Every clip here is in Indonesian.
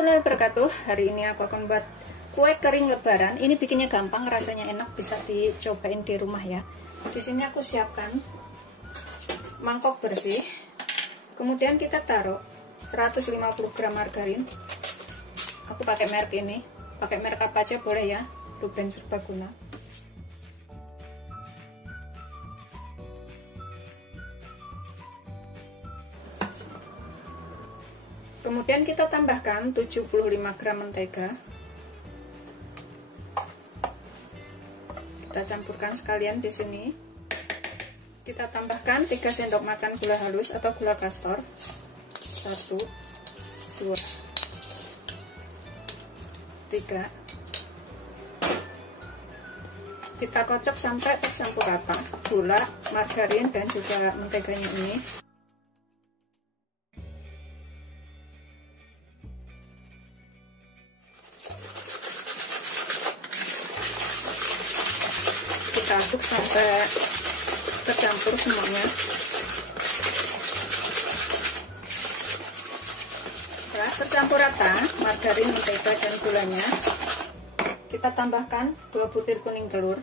warahmatullahi wabarakatuh. Hari ini aku akan buat kue kering lebaran. Ini bikinnya gampang, rasanya enak, bisa dicobain di rumah ya. Di sini aku siapkan mangkok bersih. Kemudian kita taruh 150 gram margarin. Aku pakai merek ini. Pakai merek apa aja boleh ya, Ruben Serbaguna. Kemudian kita tambahkan 75 gram mentega. Kita campurkan sekalian di sini. Kita tambahkan 3 sendok makan gula halus atau gula kastor. 1 2 3. Kita kocok sampai tercampur rata gula, margarin dan juga menteganya ini. Kita aduk sampai tercampur semuanya. Setelah tercampur rata margarin, mentega dan gulanya, kita tambahkan 2 butir kuning telur.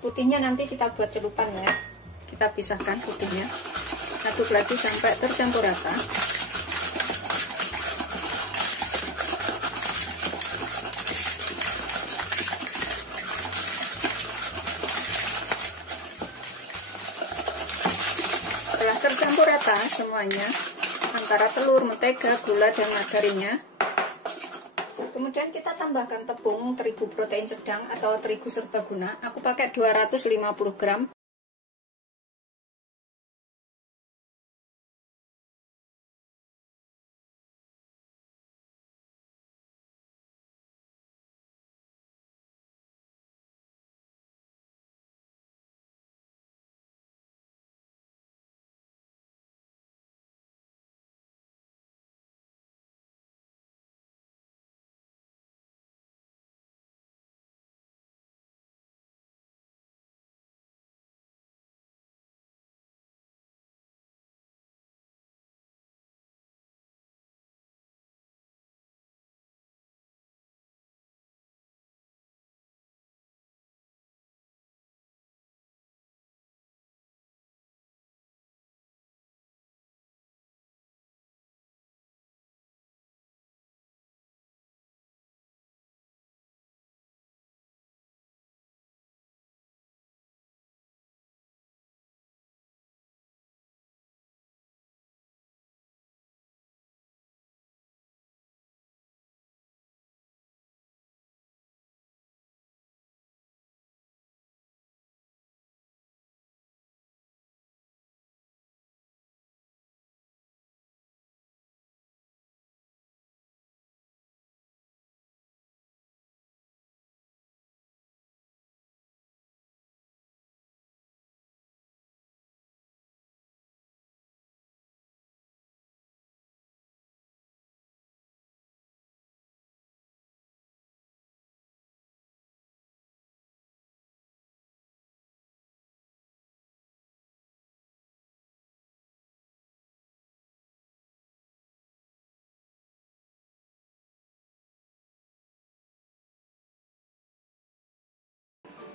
Putihnya nanti kita buat celupan ya. Kita pisahkan putihnya. Aduk lagi sampai tercampur rata. Setelah tercampur rata semuanya antara telur, mentega, gula, dan margarinnya, kemudian kita tambahkan tepung terigu protein sedang atau terigu serbaguna. Aku pakai 250 gram.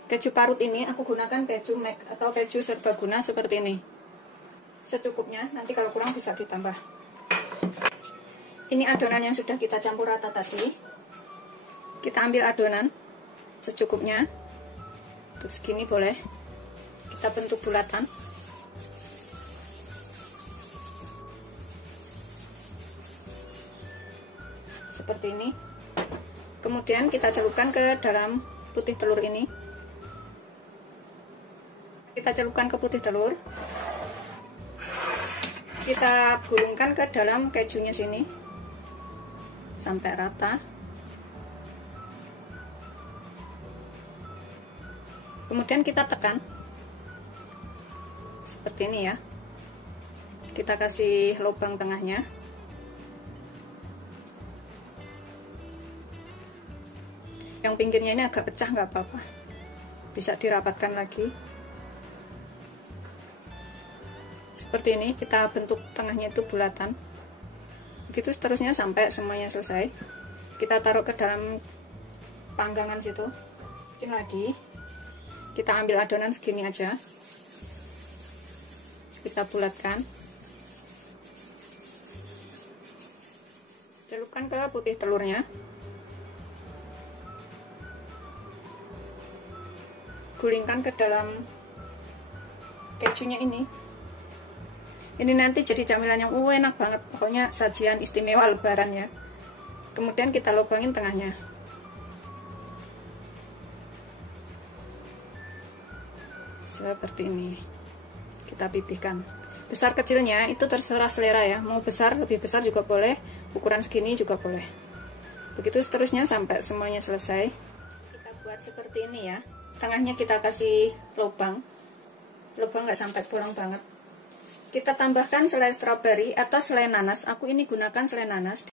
Keju parut ini aku gunakan keju McD atau keju serbaguna seperti ini. Secukupnya, nanti kalau kurang bisa ditambah. Ini adonan yang sudah kita campur rata tadi. Kita ambil adonan secukupnya. Untuk segini boleh. Kita bentuk bulatan. Seperti ini. Kemudian kita celupkan ke dalam putih telur ini. Kita celupkan ke putih telur. Kita gulungkan ke dalam kejunya sini sampai rata. Kemudian kita tekan seperti ini ya. Kita kasih lubang tengahnya. Yang pinggirnya ini agak pecah nggak apa-apa, bisa dirapatkan lagi. Seperti ini, kita bentuk tengahnya itu bulatan. Begitu seterusnya sampai semuanya selesai. Kita taruh ke dalam panggangan situ. Bikin lagi. Kita ambil adonan segini aja. Kita bulatkan. Celupkan ke putih telurnya. Gulingkan ke dalam kejunya ini. Ini nanti jadi camilan yang enak banget. Pokoknya sajian istimewa lebaran ya. Kemudian kita lubangin tengahnya. Seperti ini. Kita pipihkan. Besar kecilnya itu terserah selera ya. Mau besar, lebih besar juga boleh. Ukuran segini juga boleh. Begitu seterusnya sampai semuanya selesai. Kita buat seperti ini ya. Tengahnya kita kasih lubang. Lubang nggak sampai bolong banget. Kita tambahkan selai stroberi atau selai nanas. Aku ini gunakan selai nanas.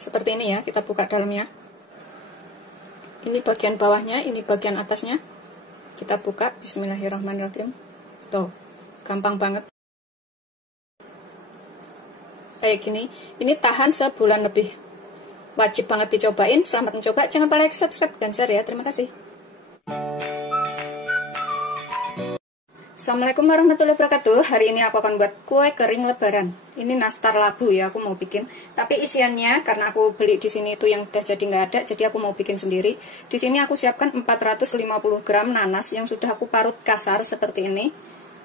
Seperti ini ya, kita buka dalamnya. Ini bagian bawahnya, ini bagian atasnya. Kita buka, bismillahirrahmanirrahim. Tuh, gampang banget. Kayak gini, ini tahan sebulan lebih. Wajib banget dicobain, selamat mencoba. Jangan lupa like, subscribe, dan share ya. Terima kasih. Assalamualaikum warahmatullahi wabarakatuh. Hari ini aku akan buat kue kering lebaran. Ini nastar labu ya, aku mau bikin. Tapi isiannya karena aku beli di sini itu yang udah jadi nggak ada, jadi aku mau bikin sendiri. Di sini aku siapkan 450 gram nanas yang sudah aku parut kasar seperti ini.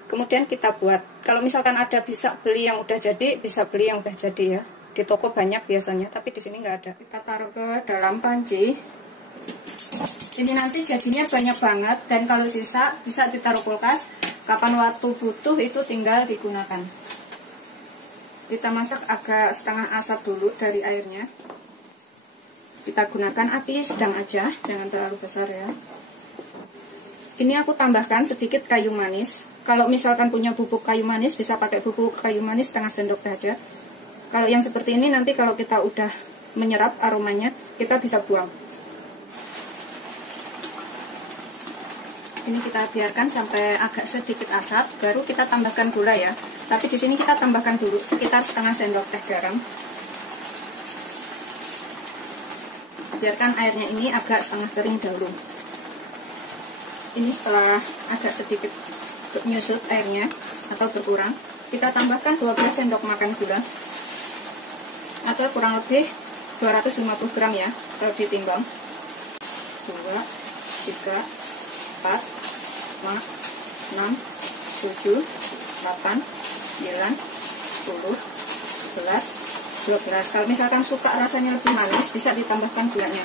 Kemudian kita buat. Kalau misalkan ada bisa beli yang udah jadi, bisa beli yang udah jadi ya. Di toko banyak biasanya, tapi di sini nggak ada. Kita taruh ke dalam panci. Ini nanti jadinya banyak banget, dan kalau sisa bisa ditaruh kulkas. Kapan waktu butuh itu tinggal digunakan. Kita masak agak setengah asap dulu dari airnya. Kita gunakan api sedang aja, jangan terlalu besar ya. Ini aku tambahkan sedikit kayu manis. Kalau misalkan punya bubuk kayu manis, bisa pakai bubuk kayu manis setengah sendok saja. Kalau yang seperti ini nanti kalau kita udah menyerap aromanya, kita bisa buang. Ini kita biarkan sampai agak sedikit asap, baru kita tambahkan gula ya. Tapi di sini kita tambahkan dulu sekitar setengah sendok teh garam. Biarkan airnya ini agak setengah kering dahulu. Ini setelah agak sedikit menyusut airnya atau berkurang, kita tambahkan 12 sendok makan gula. Atau kurang lebih 250 gram ya, kalau ditimbang. 2, 3, 4, 5, 6, 7, 7, 8, 9, 10, 11, 12. Kalau misalkan suka rasanya lebih manis, bisa ditambahkan gulanya.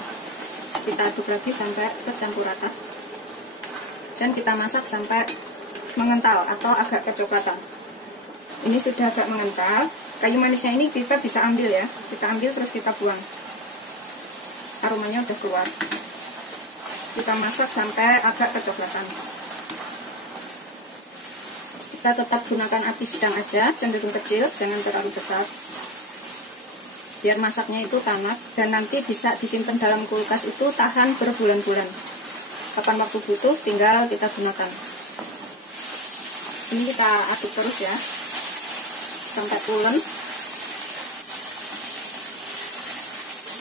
Kita aduk lagi sampai tercampur rata. Dan kita masak sampai mengental atau agak kecoklatan. Ini sudah agak mengental. Kayu manisnya ini kita bisa ambil ya. Kita ambil terus kita buang. Aromanya udah keluar. Kita masak sampai agak kecoklatan. Kita tetap gunakan api sedang aja, cenderung kecil, jangan terlalu besar. Biar masaknya itu tanak dan nanti bisa disimpan dalam kulkas itu tahan berbulan-bulan. Kapan waktu butuh tinggal kita gunakan. Ini kita aduk terus ya sampai pulen.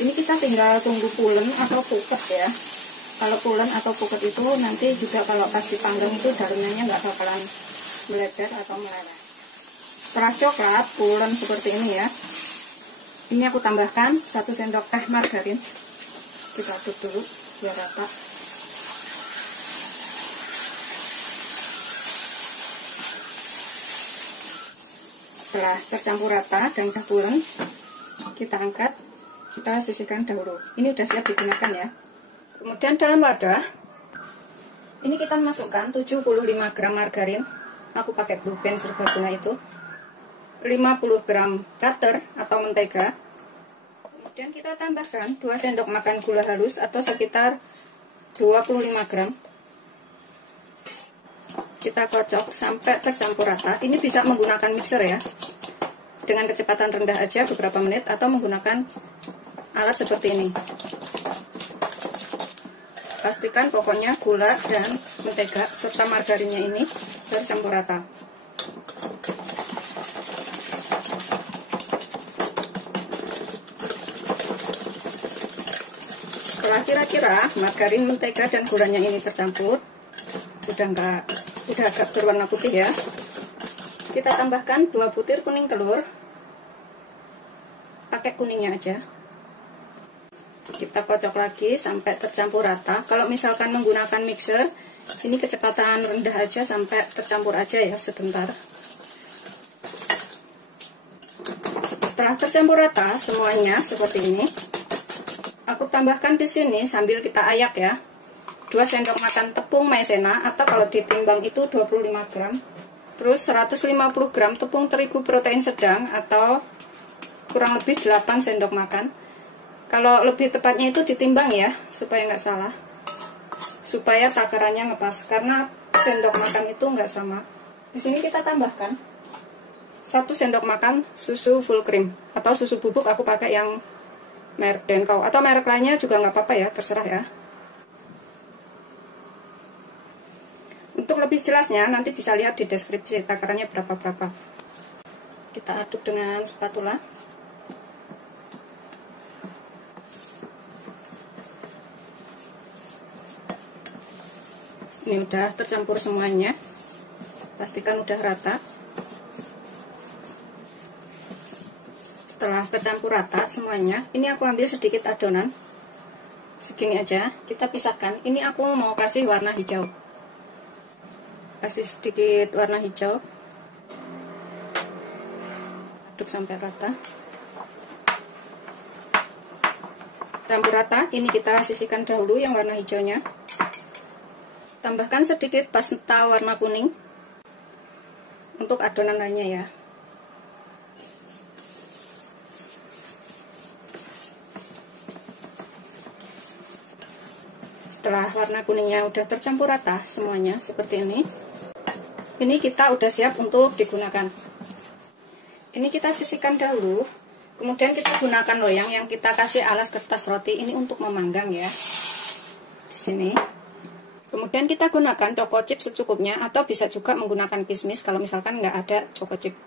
Ini kita tinggal tunggu pulen atau puket ya. Kalau pulen atau puket itu nanti juga kalau pas dipanggang itu dalamnya nggak bakalan melebar atau meleleh. Setelah coklat pulen seperti ini ya, ini aku tambahkan 1 sendok teh margarin. Kita aduk dulu biar rata. Setelah tercampur rata dan udah pulen, kita angkat, kita sisihkan dahulu. Ini udah siap digunakan ya. Kemudian dalam wadah ini kita masukkan 75 gram margarin. Aku pakai Blue Band serbaguna itu. 50 gram butter atau mentega. Kemudian kita tambahkan 2 sendok makan gula halus atau sekitar 25 gram. Kita kocok sampai tercampur rata. Ini bisa menggunakan mixer ya, dengan kecepatan rendah aja beberapa menit, atau menggunakan alat seperti ini. Pastikan pokoknya gula dan mentega serta margarinnya ini tercampur rata. Setelah kira-kira margarin, mentega dan gulanya ini tercampur, udah agak berwarna putih ya. Kita tambahkan 2 butir kuning telur. Pakai kuningnya aja. Kita kocok lagi sampai tercampur rata. Kalau misalkan menggunakan mixer, ini kecepatan rendah aja sampai tercampur aja ya sebentar. Setelah tercampur rata semuanya seperti ini, aku tambahkan di sini sambil kita ayak ya, 2 sendok makan tepung maizena atau kalau ditimbang itu 25 gram. Terus 150 gram tepung terigu protein sedang atau kurang lebih 8 sendok makan. Kalau lebih tepatnya itu ditimbang ya, supaya nggak salah. Supaya takarannya ngepas, karena sendok makan itu nggak sama. Di sini kita tambahkan 1 sendok makan susu full cream atau susu bubuk. Aku pakai yang merek Denkau atau merek lainnya juga nggak apa-apa ya, terserah ya. Untuk lebih jelasnya nanti bisa lihat di deskripsi takarannya berapa-berapa. Kita aduk dengan spatula. Ini udah tercampur semuanya. Pastikan udah rata. Setelah tercampur rata semuanya, ini aku ambil sedikit adonan. Segini aja, kita pisahkan. Ini aku mau kasih warna hijau. Kasih sedikit warna hijau. Aduk sampai rata. Campur rata, ini kita sisihkan dahulu yang warna hijaunya. Tambahkan sedikit pasta warna kuning untuk adonan lainnya ya. Setelah warna kuningnya udah tercampur rata semuanya seperti ini kita udah siap untuk digunakan. Ini kita sisihkan dahulu, kemudian kita gunakan loyang yang kita kasih alas kertas roti ini untuk memanggang ya. Di sini. Kemudian kita gunakan choco chip secukupnya, atau bisa juga menggunakan kismis kalau misalkan nggak ada choco chip.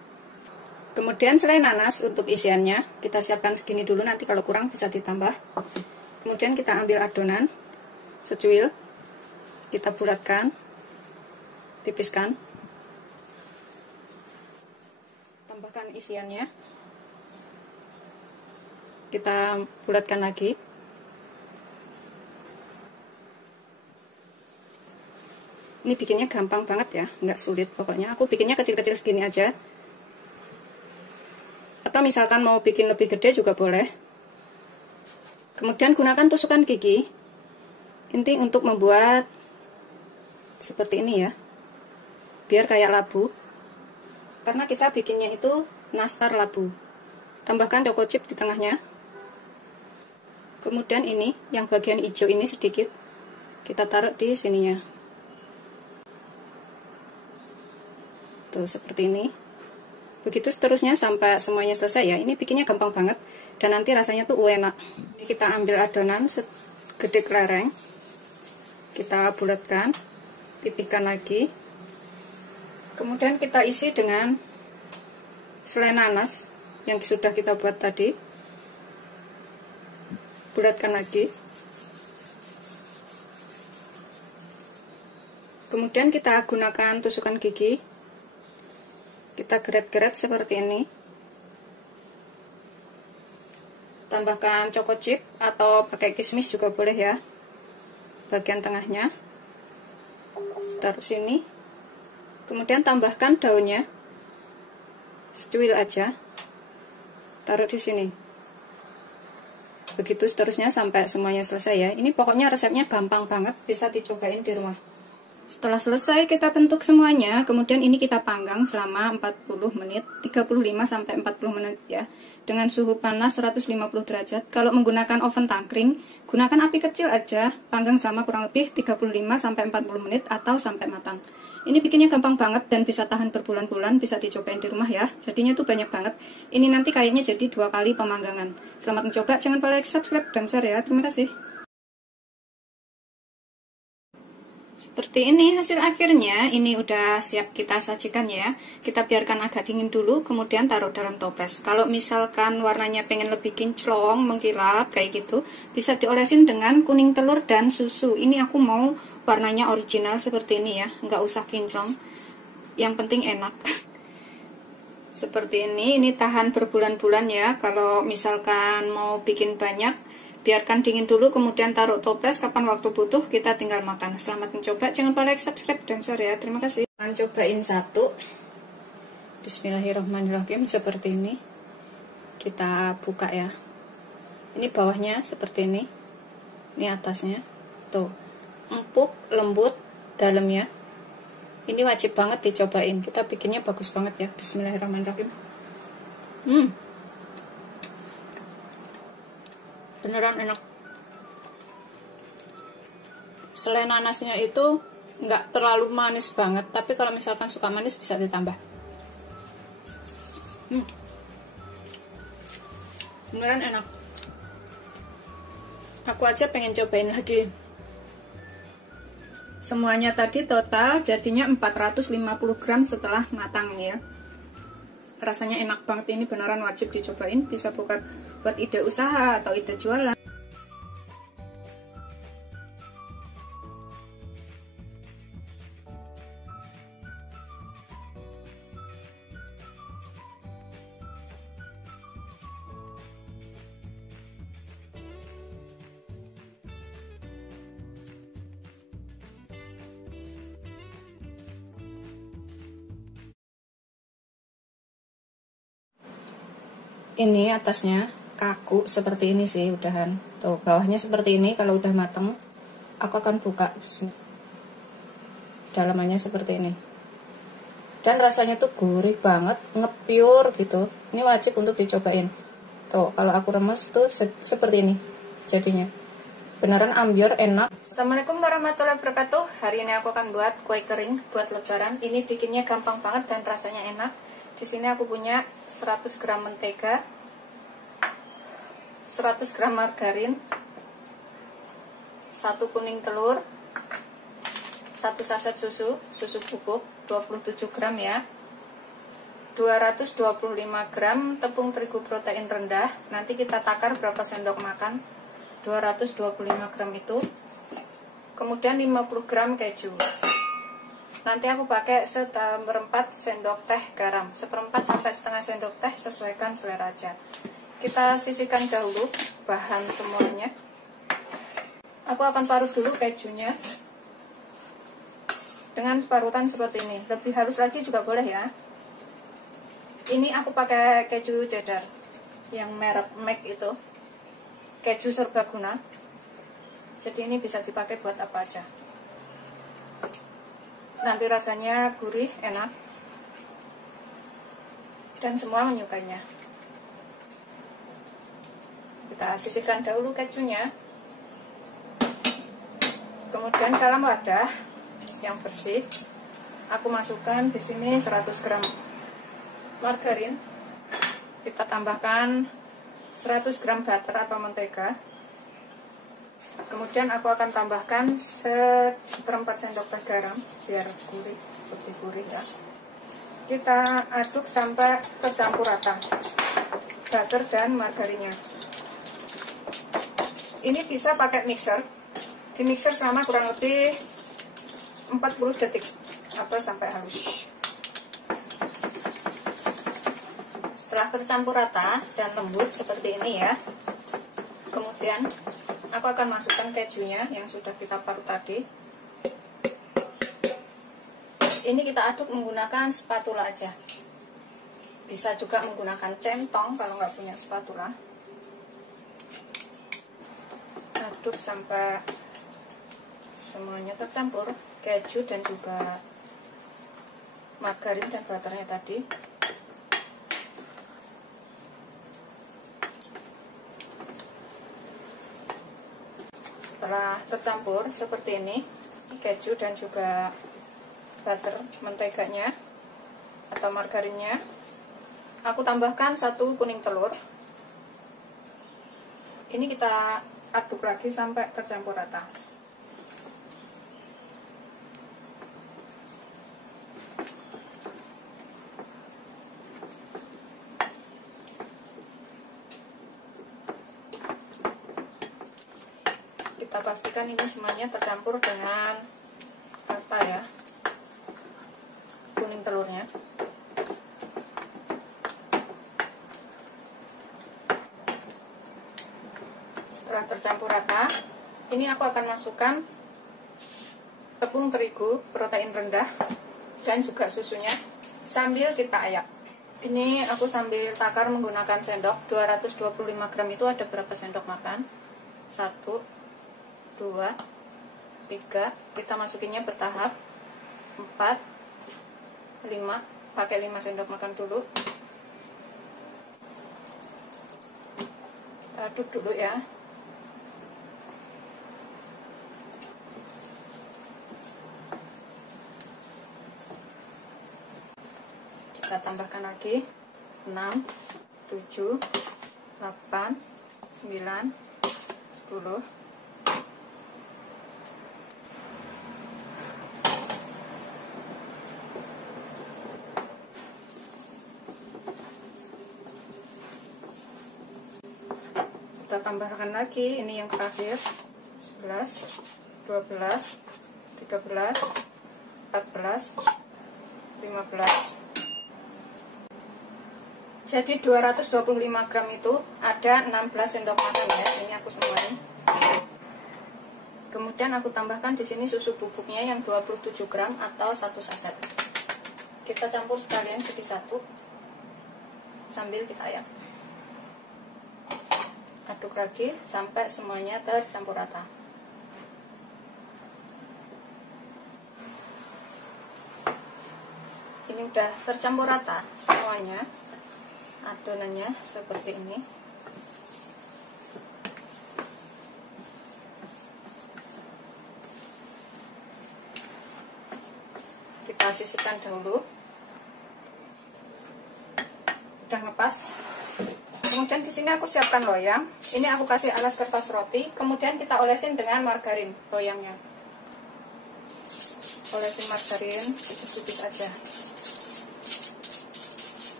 Kemudian selai nanas untuk isiannya kita siapkan segini dulu, nanti kalau kurang bisa ditambah. Kemudian kita ambil adonan secuil, kita bulatkan, tipiskan, tambahkan isiannya, kita bulatkan lagi. Ini bikinnya gampang banget ya, nggak sulit pokoknya. Aku bikinnya kecil-kecil segini aja. Atau misalkan mau bikin lebih gede juga boleh. Kemudian gunakan tusukan gigi. Inti untuk membuat seperti ini ya. Biar kayak labu. Karena kita bikinnya itu nastar labu. Tambahkan choco chip di tengahnya. Kemudian ini, yang bagian hijau ini sedikit. Kita taruh di sininya. Tuh, seperti ini. Begitu seterusnya sampai semuanya selesai ya. Ini bikinnya gampang banget. Dan nanti rasanya tuh enak. Ini kita ambil adonan segede kelereng. Kita bulatkan. Pipihkan lagi. Kemudian kita isi dengan selai nanas yang sudah kita buat tadi. Bulatkan lagi. Kemudian kita gunakan tusukan gigi. Kita geret-geret seperti ini. Tambahkan choco chip atau pakai kismis juga boleh ya. Bagian tengahnya. Taruh sini. Kemudian tambahkan daunnya. Secuil aja. Taruh di sini. Begitu seterusnya sampai semuanya selesai ya. Ini pokoknya resepnya gampang banget, bisa dicobain di rumah. Setelah selesai kita bentuk semuanya, kemudian ini kita panggang selama 40 menit, 35 sampai 40 menit ya. Dengan suhu panas 150 derajat. Kalau menggunakan oven tangkring, gunakan api kecil aja, panggang selama kurang lebih 35 sampai 40 menit atau sampai matang. Ini bikinnya gampang banget dan bisa tahan berbulan-bulan, bisa dicobain di rumah ya. Jadinya tuh banyak banget. Ini nanti kayaknya jadi 2 kali pemanggangan. Selamat mencoba, jangan lupa like, subscribe, dan share ya. Terima kasih. Seperti ini hasil akhirnya. Ini udah siap kita sajikan ya. Kita biarkan agak dingin dulu, kemudian taruh dalam toples. Kalau misalkan warnanya pengen lebih kinclong, mengkilap kayak gitu, bisa diolesin dengan kuning telur dan susu. Ini aku mau warnanya original seperti ini ya, nggak usah kinclong. Yang penting enak. Seperti ini tahan berbulan-bulan ya. Kalau misalkan mau bikin banyak, biarkan dingin dulu, kemudian taruh toples. Kapan waktu butuh, kita tinggal makan. Selamat mencoba, jangan lupa like, subscribe, dan share ya. Terima kasih. Akan cobain satu. Bismillahirrahmanirrahim. Seperti ini. Kita buka ya. Ini bawahnya seperti ini. Ini atasnya. Tuh. Empuk, lembut, dalamnya. Ini wajib banget dicobain. Kita bikinnya bagus banget ya. Bismillahirrahmanirrahim. Beneran enak. Selai nanasnya itu nggak terlalu manis banget, tapi kalau misalkan suka manis bisa ditambah. Beneran enak. Aku aja pengen cobain lagi. Semuanya tadi total jadinya 450 gram setelah matang ya. Rasanya enak banget, ini beneran wajib dicobain. Bisa buat ide usaha atau ide jualan. Ini atasnya kaku seperti ini sih udahan. Tuh bawahnya seperti ini. Kalau udah mateng, aku akan buka. Dalamannya seperti ini. Dan rasanya tuh gurih banget, ngepiur gitu. Ini wajib untuk dicobain. Tuh kalau aku remes tuh seperti ini jadinya. Beneran ambiar, enak. Assalamualaikum warahmatullahi wabarakatuh. Hari ini aku akan buat kue kering buat lebaran. Ini bikinnya gampang banget dan rasanya enak. Di sini aku punya 100 gram mentega, 100 gram margarin, 1 kuning telur, 1 saset susu bubuk 27 gram ya, 225 gram tepung terigu protein rendah. Nanti kita takar berapa sendok makan. 225 gram itu. Kemudian 50 gram keju. Nanti aku pakai seperempat sendok teh garam, seperempat sampai setengah sendok teh, sesuaikan selera aja. Kita sisihkan dahulu bahan semuanya. Aku akan parut dulu kejunya. dengan separutan seperti ini. Lebih halus lagi juga boleh ya. Ini aku pakai keju cheddar yang merek Mac itu, keju serbaguna. Jadi ini bisa dipakai buat apa aja. Nanti rasanya gurih, enak, dan semua menyukainya. Kita sisihkan dahulu kejunya. Kemudian dalam wadah yang bersih, aku masukkan di sini 100 gram margarin. Kita tambahkan 100 gram butter atau mentega. Kemudian aku akan tambahkan 1/4 sendok teh garam biar gurih, lebih gurih ya. Kita aduk sampai tercampur rata butter dan margarinnya. Ini bisa pakai mixer. Di mixer selama kurang lebih 40 detik atau sampai halus. Setelah tercampur rata dan lembut seperti ini ya, kemudian aku akan masukkan kejunya yang sudah kita parut tadi. Ini kita aduk menggunakan spatula aja. Bisa juga menggunakan centong kalau nggak punya spatula. Aduk sampai semuanya tercampur, keju dan juga margarin dan butternya tadi. Setelah tercampur seperti ini, keju dan juga butter, menteganya atau margarinnya, aku tambahkan 1 kuning telur. Ini kita aduk lagi sampai tercampur rata. Kita pastikan ini semuanya tercampur dengan rata ya, kuning telurnya. Setelah tercampur rata, ini aku akan masukkan tepung terigu protein rendah dan juga susunya sambil kita ayak. Ini aku sambil takar menggunakan sendok. 225 gram itu ada berapa sendok makan? 1, 2, 3, kita masukinnya bertahap. 4, 5, pakai 5 sendok makan dulu. Kita aduk dulu ya. Kita tambahkan lagi 6, 7, 8, 9, 10. Kita tambahkan lagi, ini yang terakhir, 11, 12, 13, 14, 15. Jadi 225 gram itu ada 16 sendok makan ya, ini aku semuanya. Kemudian aku tambahkan di sini susu bubuknya yang 27 gram atau 1 saset. Kita campur sekalian jadi satu sambil kita ayak. Aduk lagi sampai semuanya tercampur rata. Ini udah tercampur rata semuanya, adonannya seperti ini. Kita sisihkan dahulu. Udah ngepas. Kemudian di sini aku siapkan loyang. Ini aku kasih alas kertas roti. Kemudian kita olesin dengan margarin loyangnya. Olesin margarin tipis-tipis aja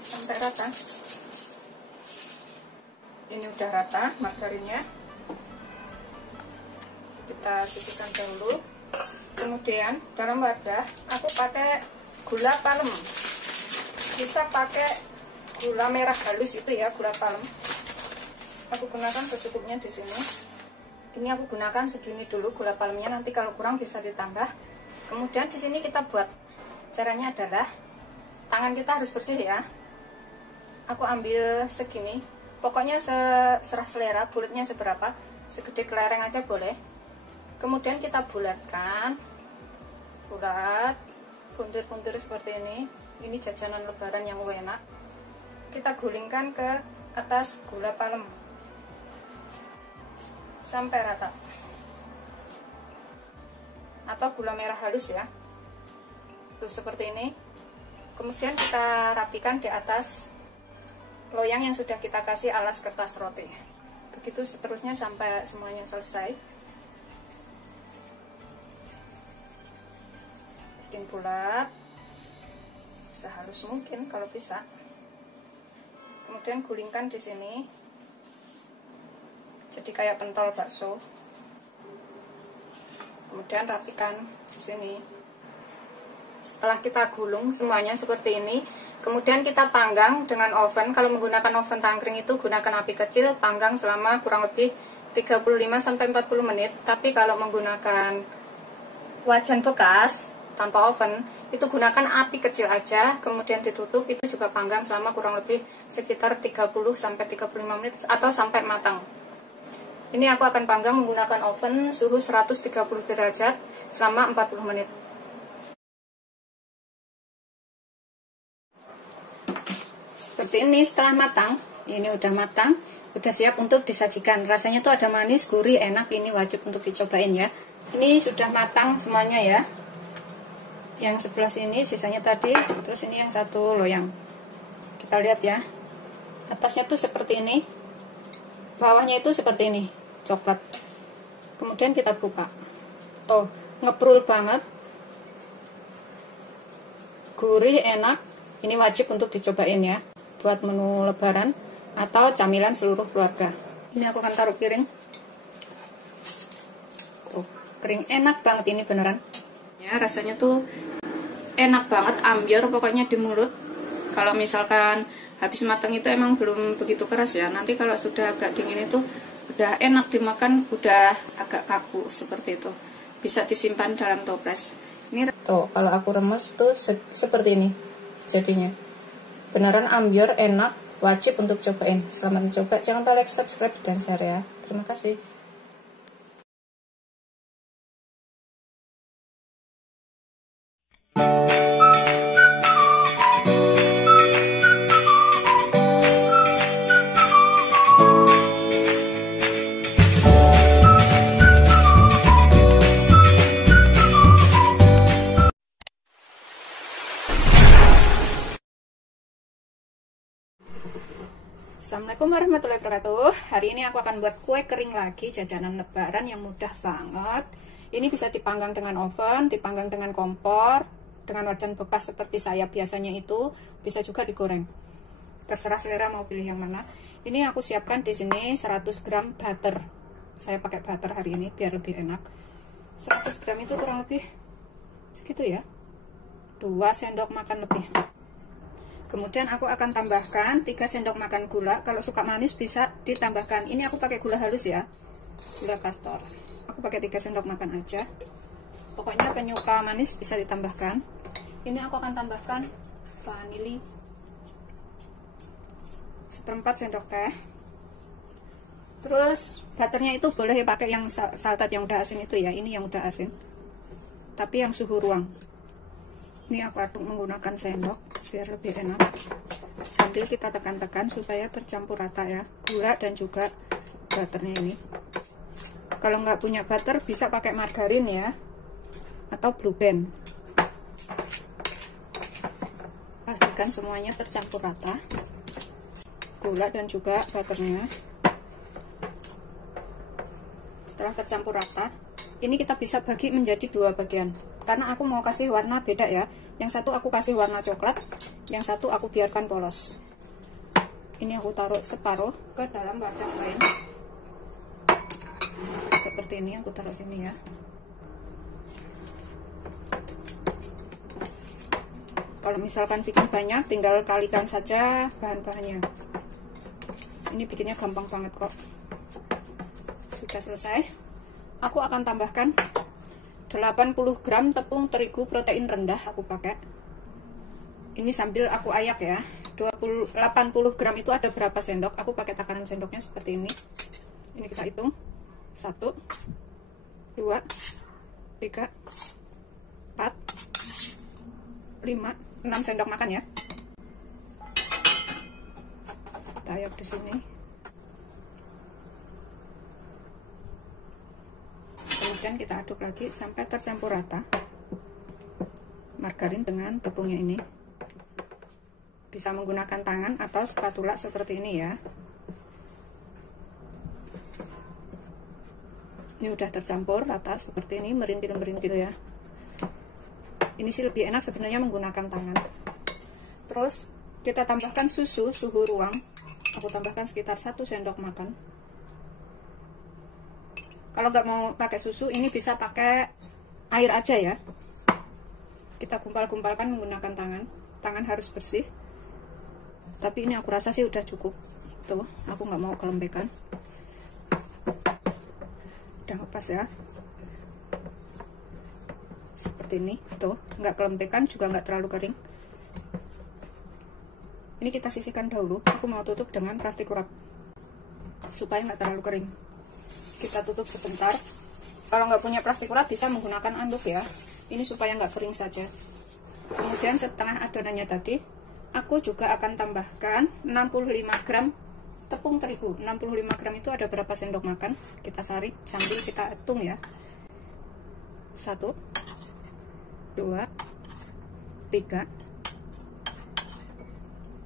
sampai rata. Ini udah rata margarinnya. Kita sisihkan dahulu. Kemudian dalam wadah aku pakai gula palem. Bisa pakai gula merah halus itu ya, gula palem. Aku gunakan secukupnya di sini. Ini aku gunakan segini dulu gula palemnya, nanti kalau kurang bisa ditambah. Kemudian di sini kita buat, caranya adalah tangan kita harus bersih ya. Aku ambil segini, pokoknya serah selera, bulatnya seberapa, segede kelereng aja boleh. Kemudian kita bulatkan, bulat, buntir-buntir seperti ini. Ini jajanan lebaran yang enak. Kita gulingkan ke atas gula palem sampai rata, atau gula merah halus ya, tuh seperti ini. Kemudian kita rapikan di atas loyang yang sudah kita kasih alas kertas roti. Begitu seterusnya sampai semuanya selesai. Bikin bulat sehalus mungkin kalau bisa. Kemudian gulingkan di sini jadi kayak pentol bakso. Kemudian rapikan di sini. Setelah kita gulung semuanya seperti ini, kemudian kita panggang dengan oven. Kalau menggunakan oven tangkring itu gunakan api kecil, panggang selama kurang lebih 35-40 menit. Tapi kalau menggunakan wajan bekas tanpa oven, itu gunakan api kecil aja, kemudian ditutup, itu juga panggang selama kurang lebih sekitar 30-35 menit atau sampai matang. Ini aku akan panggang menggunakan oven suhu 130 derajat selama 40 menit. Seperti ini setelah matang, ini udah matang, udah siap untuk disajikan. Rasanya tuh ada manis, gurih, enak, ini wajib untuk dicobain ya. Ini sudah matang semuanya ya. Yang sebelah sini sisanya tadi, terus ini yang satu loyang. Kita lihat ya. Atasnya tuh seperti ini, bawahnya itu seperti ini, coklat. Kemudian kita buka. Oh, ngeprul banget. Gurih, enak. Ini wajib untuk dicobain ya, buat menu lebaran atau camilan seluruh keluarga. Ini aku akan taruh piring. Tuh, kering, enak banget ini beneran. Ya, rasanya tuh enak banget, ambiar pokoknya di mulut. Kalau misalkan habis matang itu emang belum begitu keras ya. Nanti kalau sudah agak dingin itu udah enak dimakan, udah agak kaku seperti itu. Bisa disimpan dalam toples. Ini tuh kalau aku remes tuh seperti ini jadinya. Beneran ambiar, enak, wajib untuk cobain. Selamat mencoba, jangan lupa like, subscribe, dan share ya. Terima kasih. Assalamualaikum warahmatullahi wabarakatuh. Hari ini aku akan buat kue kering lagi, jajanan lebaran yang mudah banget. Ini bisa dipanggang dengan oven, dipanggang dengan kompor, dengan wajan bekas seperti saya biasanya itu, bisa juga digoreng. Terserah selera mau pilih yang mana. Ini aku siapkan di sini 100 gram butter. Saya pakai butter hari ini biar lebih enak. 100 gram itu kurang lebih segitu ya, 2 sendok makan lebih. Kemudian aku akan tambahkan 3 sendok makan gula. Kalau suka manis bisa ditambahkan. Ini aku pakai gula halus ya, gula kastor. Aku pakai 3 sendok makan aja. Pokoknya penyuka manis bisa ditambahkan. Ini aku akan tambahkan vanili 1/4 sendok teh. Terus butternya itu boleh pakai yang salted yang udah asin itu ya. Ini yang udah asin, tapi yang suhu ruang. Ini aku aduk menggunakan sendok biar lebih enak. Sambil kita tekan-tekan supaya tercampur rata ya, gula dan juga butternya ini. Kalau nggak punya butter bisa pakai margarin ya, atau Blue Band. Pastikan semuanya tercampur rata, gula dan juga butternya. Setelah tercampur rata, ini kita bisa bagi menjadi 2 bagian. Karena aku mau kasih warna beda ya. Yang satu aku kasih warna coklat, yang satu aku biarkan polos. Ini aku taruh separuh ke dalam wadah lain. Seperti ini aku taruh sini ya. Kalau misalkan bikin banyak, tinggal kalikan saja bahan-bahannya. Ini bikinnya gampang banget kok. Sudah selesai. Aku akan tambahkan 80 gram tepung terigu protein rendah aku pakai. Ini sambil aku ayak ya. 80 gram itu ada berapa sendok? Aku pakai takaran sendoknya seperti ini. Ini kita hitung. 1 2 3 4 5 6 sendok makan ya. Kita ayak di sini. Kemudian kita aduk lagi sampai tercampur rata margarin dengan tepungnya ini. Bisa menggunakan tangan atau spatula seperti ini ya. Ini udah tercampur rata seperti ini, merintil-merintil ya. Ini sih lebih enak sebenarnya menggunakan tangan. Terus kita tambahkan susu ruang. Aku tambahkan sekitar 1 sendok makan. Kalau nggak mau pakai susu, ini bisa pakai air aja ya. Kita kumpal-kumpalkan menggunakan tangan. Tangan harus bersih. Tapi ini aku rasa sih udah cukup. Tuh, aku nggak mau kelembekan. Udah ngepas ya. Seperti ini. Tuh, nggak kelembekan juga nggak terlalu kering. Ini kita sisihkan dahulu. Aku mau tutup dengan plastik wrap supaya nggak terlalu kering. Kita tutup sebentar. Kalau nggak punya plastik wrap bisa menggunakan anduk ya. Ini supaya nggak kering saja. Kemudian setengah adonannya tadi aku juga akan tambahkan 65 gram tepung terigu. 65 gram itu ada berapa sendok makan? Kita saring sambil kita hitung ya. 1 2 3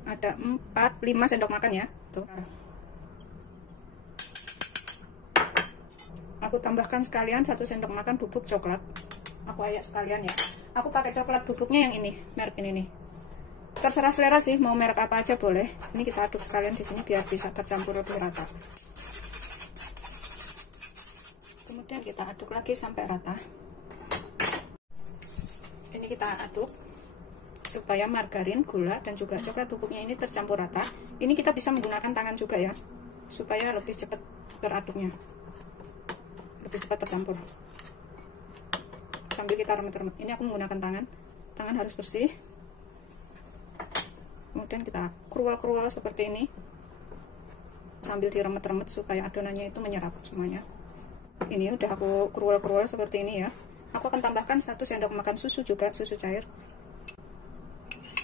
ada 4 5 sendok makan ya. Tuh. Aku tambahkan sekalian 1 sendok makan bubuk coklat. Aku ayak sekalian ya. Aku pakai coklat bubuknya yang ini, merek ini nih. Terserah selera sih, mau merek apa aja boleh. Ini kita aduk sekalian di sini biar bisa tercampur lebih rata. Kemudian kita aduk lagi sampai rata. Ini kita aduk supaya margarin, gula, dan juga coklat bubuknya ini tercampur rata. Ini kita bisa menggunakan tangan juga ya, supaya lebih cepat teraduknya, lebih cepat tercampur. Sambil kita remet-remet. Ini aku menggunakan tangan. Tangan harus bersih. Kemudian kita kerual-kerual seperti ini sambil diremet-remet supaya adonannya itu menyerap semuanya. Ini udah aku kerual-kerual seperti ini ya. Aku akan tambahkan 1 sendok makan susu juga, susu cair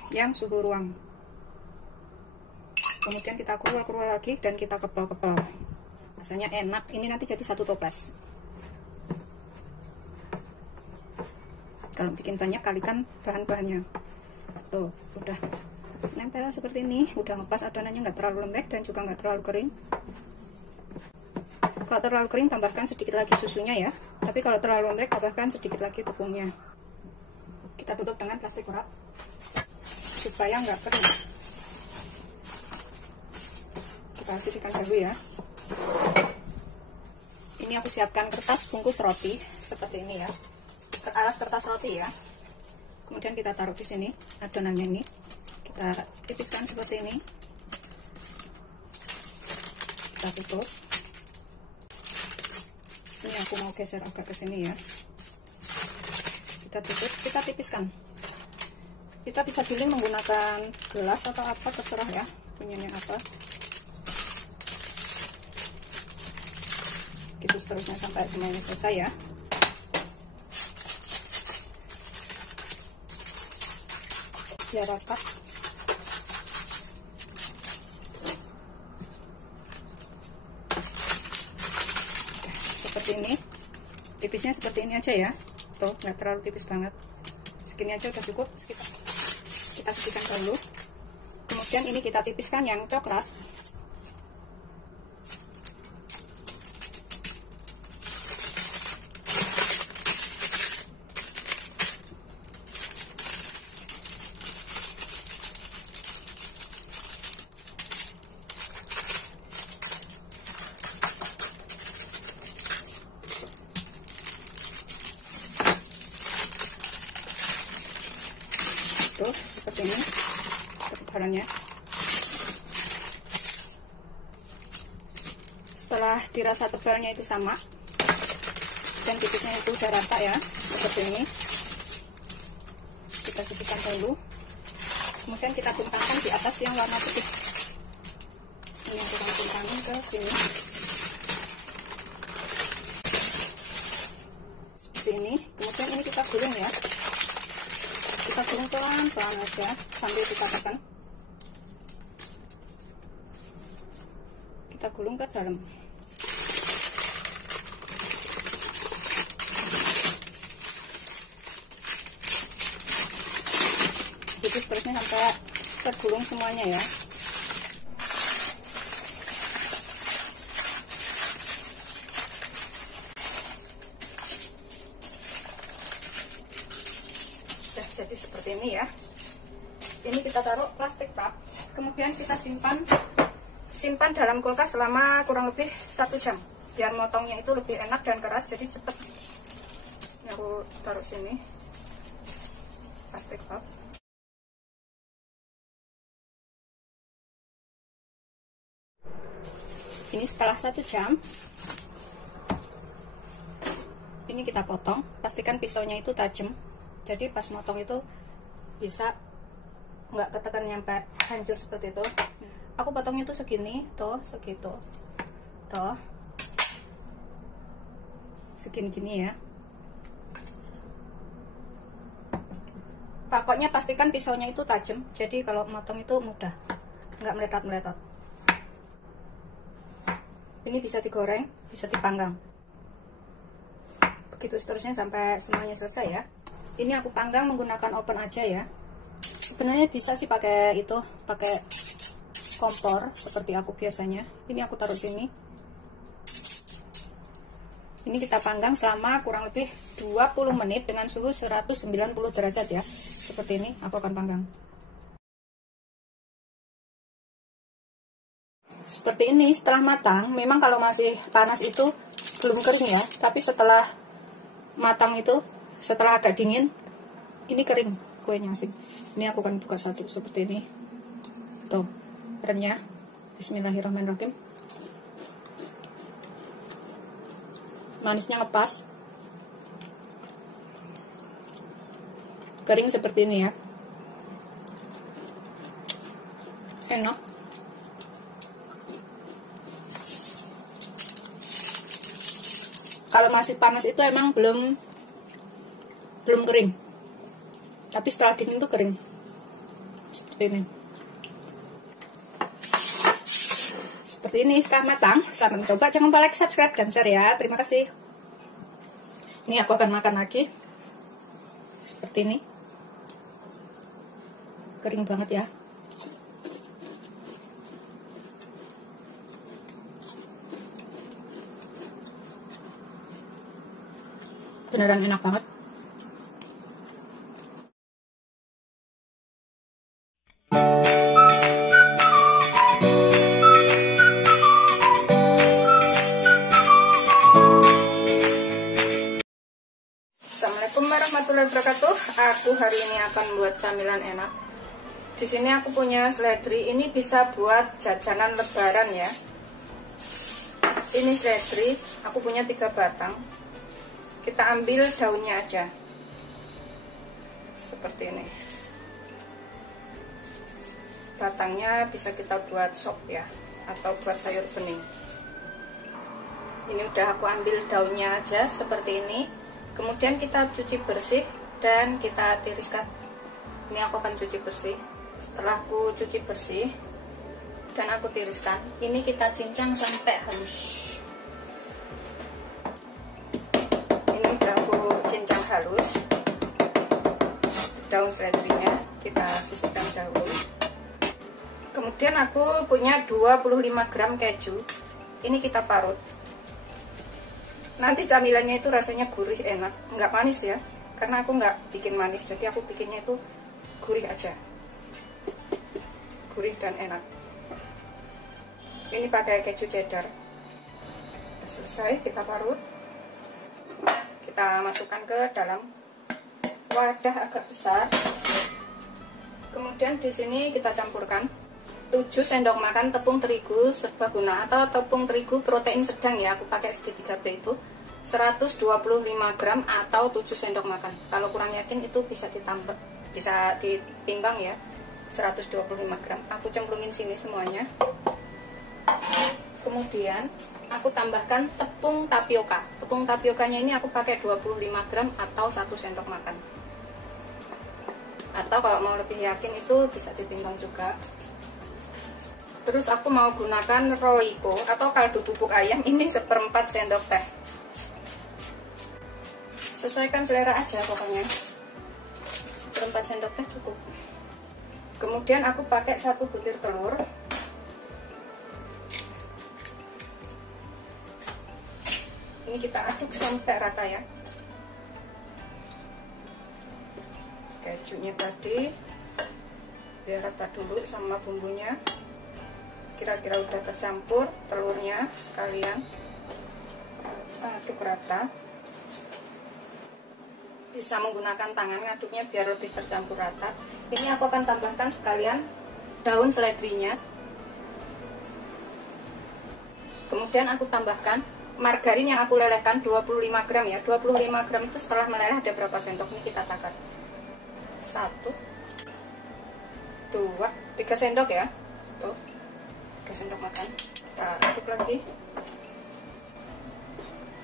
yang suhu ruang. Kemudian kita kerual-kerual lagi dan kita kepal-kepal. Rasanya enak. Ini nanti jadi 1 toples. Kalau bikin banyak kalikan bahan-bahannya. Tuh, udah nempel seperti ini. Udah ngepas adonannya, nggak terlalu lembek dan juga nggak terlalu kering. Kalau terlalu kering tambahkan sedikit lagi susunya ya. Tapi kalau terlalu lembek tambahkan sedikit lagi tepungnya. Kita tutup dengan plastik wrap supaya nggak kering. Kita sisihkan dulu ya. Ini aku siapkan kertas bungkus roti seperti ini ya. Alas kertas roti ya. Kemudian kita taruh di sini adonannya ini. Kita tipiskan seperti ini. Kita tutup. Ini aku mau geser agak ke sini ya. Kita tutup, kita tipiskan. Kita bisa giling menggunakan gelas atau apa, terserah ya punyanya apa. Gitu seterusnya sampai semuanya selesai ya. Biar rata. Seperti ini. Tipisnya seperti ini aja ya. Tuh, nggak terlalu tipis banget. Segini aja udah cukup. Kita sisihkan dulu. Kemudian ini kita tipiskan yang coklat. Seperti ini ketebalannya. Setelah dirasa tebalnya itu sama dan tipisnya itu udah rata ya, seperti ini. Kita sisihkan dulu, kemudian kita tumpahkan di atas yang warna putih. Ini yang kita tumpahkan ke sini seperti ini. Kemudian ini kita gulung ya, kita gulung pelan-pelan aja sambil kita tekan. Kita gulung ke dalam. Jadi seterusnya sampai tergulung semuanya ya. Sudah jadi seperti ini ya. Ini kita taruh plastik wrap, kemudian kita simpan dalam kulkas selama kurang lebih 1 jam, biar motongnya itu lebih enak dan keras, jadi cepet. Ini aku taruh sini plastik wrap. Ini setelah 1 jam, ini kita potong. Pastikan pisaunya itu tajam, jadi pas motong itu bisa nggak ketekan nyampe hancur seperti itu. Aku potongnya tuh segini, toh segitu, toh segini-gini ya. Pokoknya pastikan pisaunya itu tajam, jadi kalau motong itu mudah, nggak meletot-meletot. Ini bisa digoreng, bisa dipanggang. Begitu seterusnya sampai semuanya selesai ya. Ini aku panggang menggunakan oven aja ya. Sebenarnya bisa sih pakai itu, pakai kompor seperti aku biasanya. Ini aku taruh sini. Ini kita panggang selama kurang lebih 20 menit dengan suhu 190 derajat ya. Seperti ini aku akan panggang. Seperti ini setelah matang. Memang kalau masih panas itu belum kering ya, tapi setelah matang itu, setelah agak dingin, ini kering kuenya sih. Ini aku akan buka satu seperti ini. Tuh, renyah. Bismillahirrahmanirrahim. Manisnya ngepas. Kering seperti ini ya. Enak. Kalau masih panas itu emang belum kering, tapi setelah dingin itu kering seperti ini. Seperti ini setelah matang. Selamat mencoba, jangan lupa like, subscribe, dan share ya. Terima kasih. Ini aku akan makan lagi seperti ini. Kering banget ya. Beneran enak banget. Assalamualaikum warahmatullahi wabarakatuh. Aku hari ini akan buat camilan enak. Di sini aku punya seledri. Ini bisa buat jajanan lebaran ya. Ini seledri. Aku punya 3 batang. Kita ambil daunnya aja seperti ini. Batangnya bisa kita buat sop ya, atau buat sayur bening. Ini udah aku ambil daunnya aja seperti ini. Kemudian kita cuci bersih dan kita tiriskan. Ini aku akan cuci bersih. Setelah aku cuci bersih dan aku tiriskan, ini kita cincang sampai halus. Halus. Daun seledrinya kita sisihkan dahulu. Kemudian aku punya 25 gram keju. Ini kita parut. Nanti camilannya itu rasanya gurih, enak, nggak manis ya, karena aku nggak bikin manis, jadi aku bikinnya itu gurih aja, gurih dan enak. Ini pakai keju cheddar. Sudah selesai, kita parut. Kita masukkan ke dalam wadah agak besar. Kemudian di sini kita campurkan 7 sendok makan tepung terigu serbaguna atau tepung terigu protein sedang ya. Aku pakai segitiga B itu. 125 gram atau 7 sendok makan. Kalau kurang yakin itu bisa ditambah, bisa ditimbang ya. 125 gram. Aku cemplungin sini semuanya. Kemudian aku tambahkan tepung tapioka. Tepung tapiokanya ini aku pakai 25 gram atau 1 sendok makan. Atau kalau mau lebih yakin itu bisa ditimbang juga. Terus aku mau gunakan roiko atau kaldu bubuk ayam, ini 1/4 sendok teh. Sesuaikan selera aja pokoknya. 1/4 sendok teh cukup. Kemudian aku pakai 1 butir telur. Ini kita aduk sampai rata ya. Kejunya tadi biar rata dulu sama bumbunya. Kira-kira udah tercampur, telurnya sekalian aduk rata. Bisa menggunakan tangan ngaduknya biar lebih tercampur rata. Ini aku akan tambahkan sekalian daun seledrinya. Kemudian aku tambahkan margarin yang aku lelehkan 25 gram ya. 25 gram itu setelah meleleh ada berapa sendok? Ini kita takar. 1 2 3 sendok ya. Tuh. 3 sendok makan. Kita aduk lagi.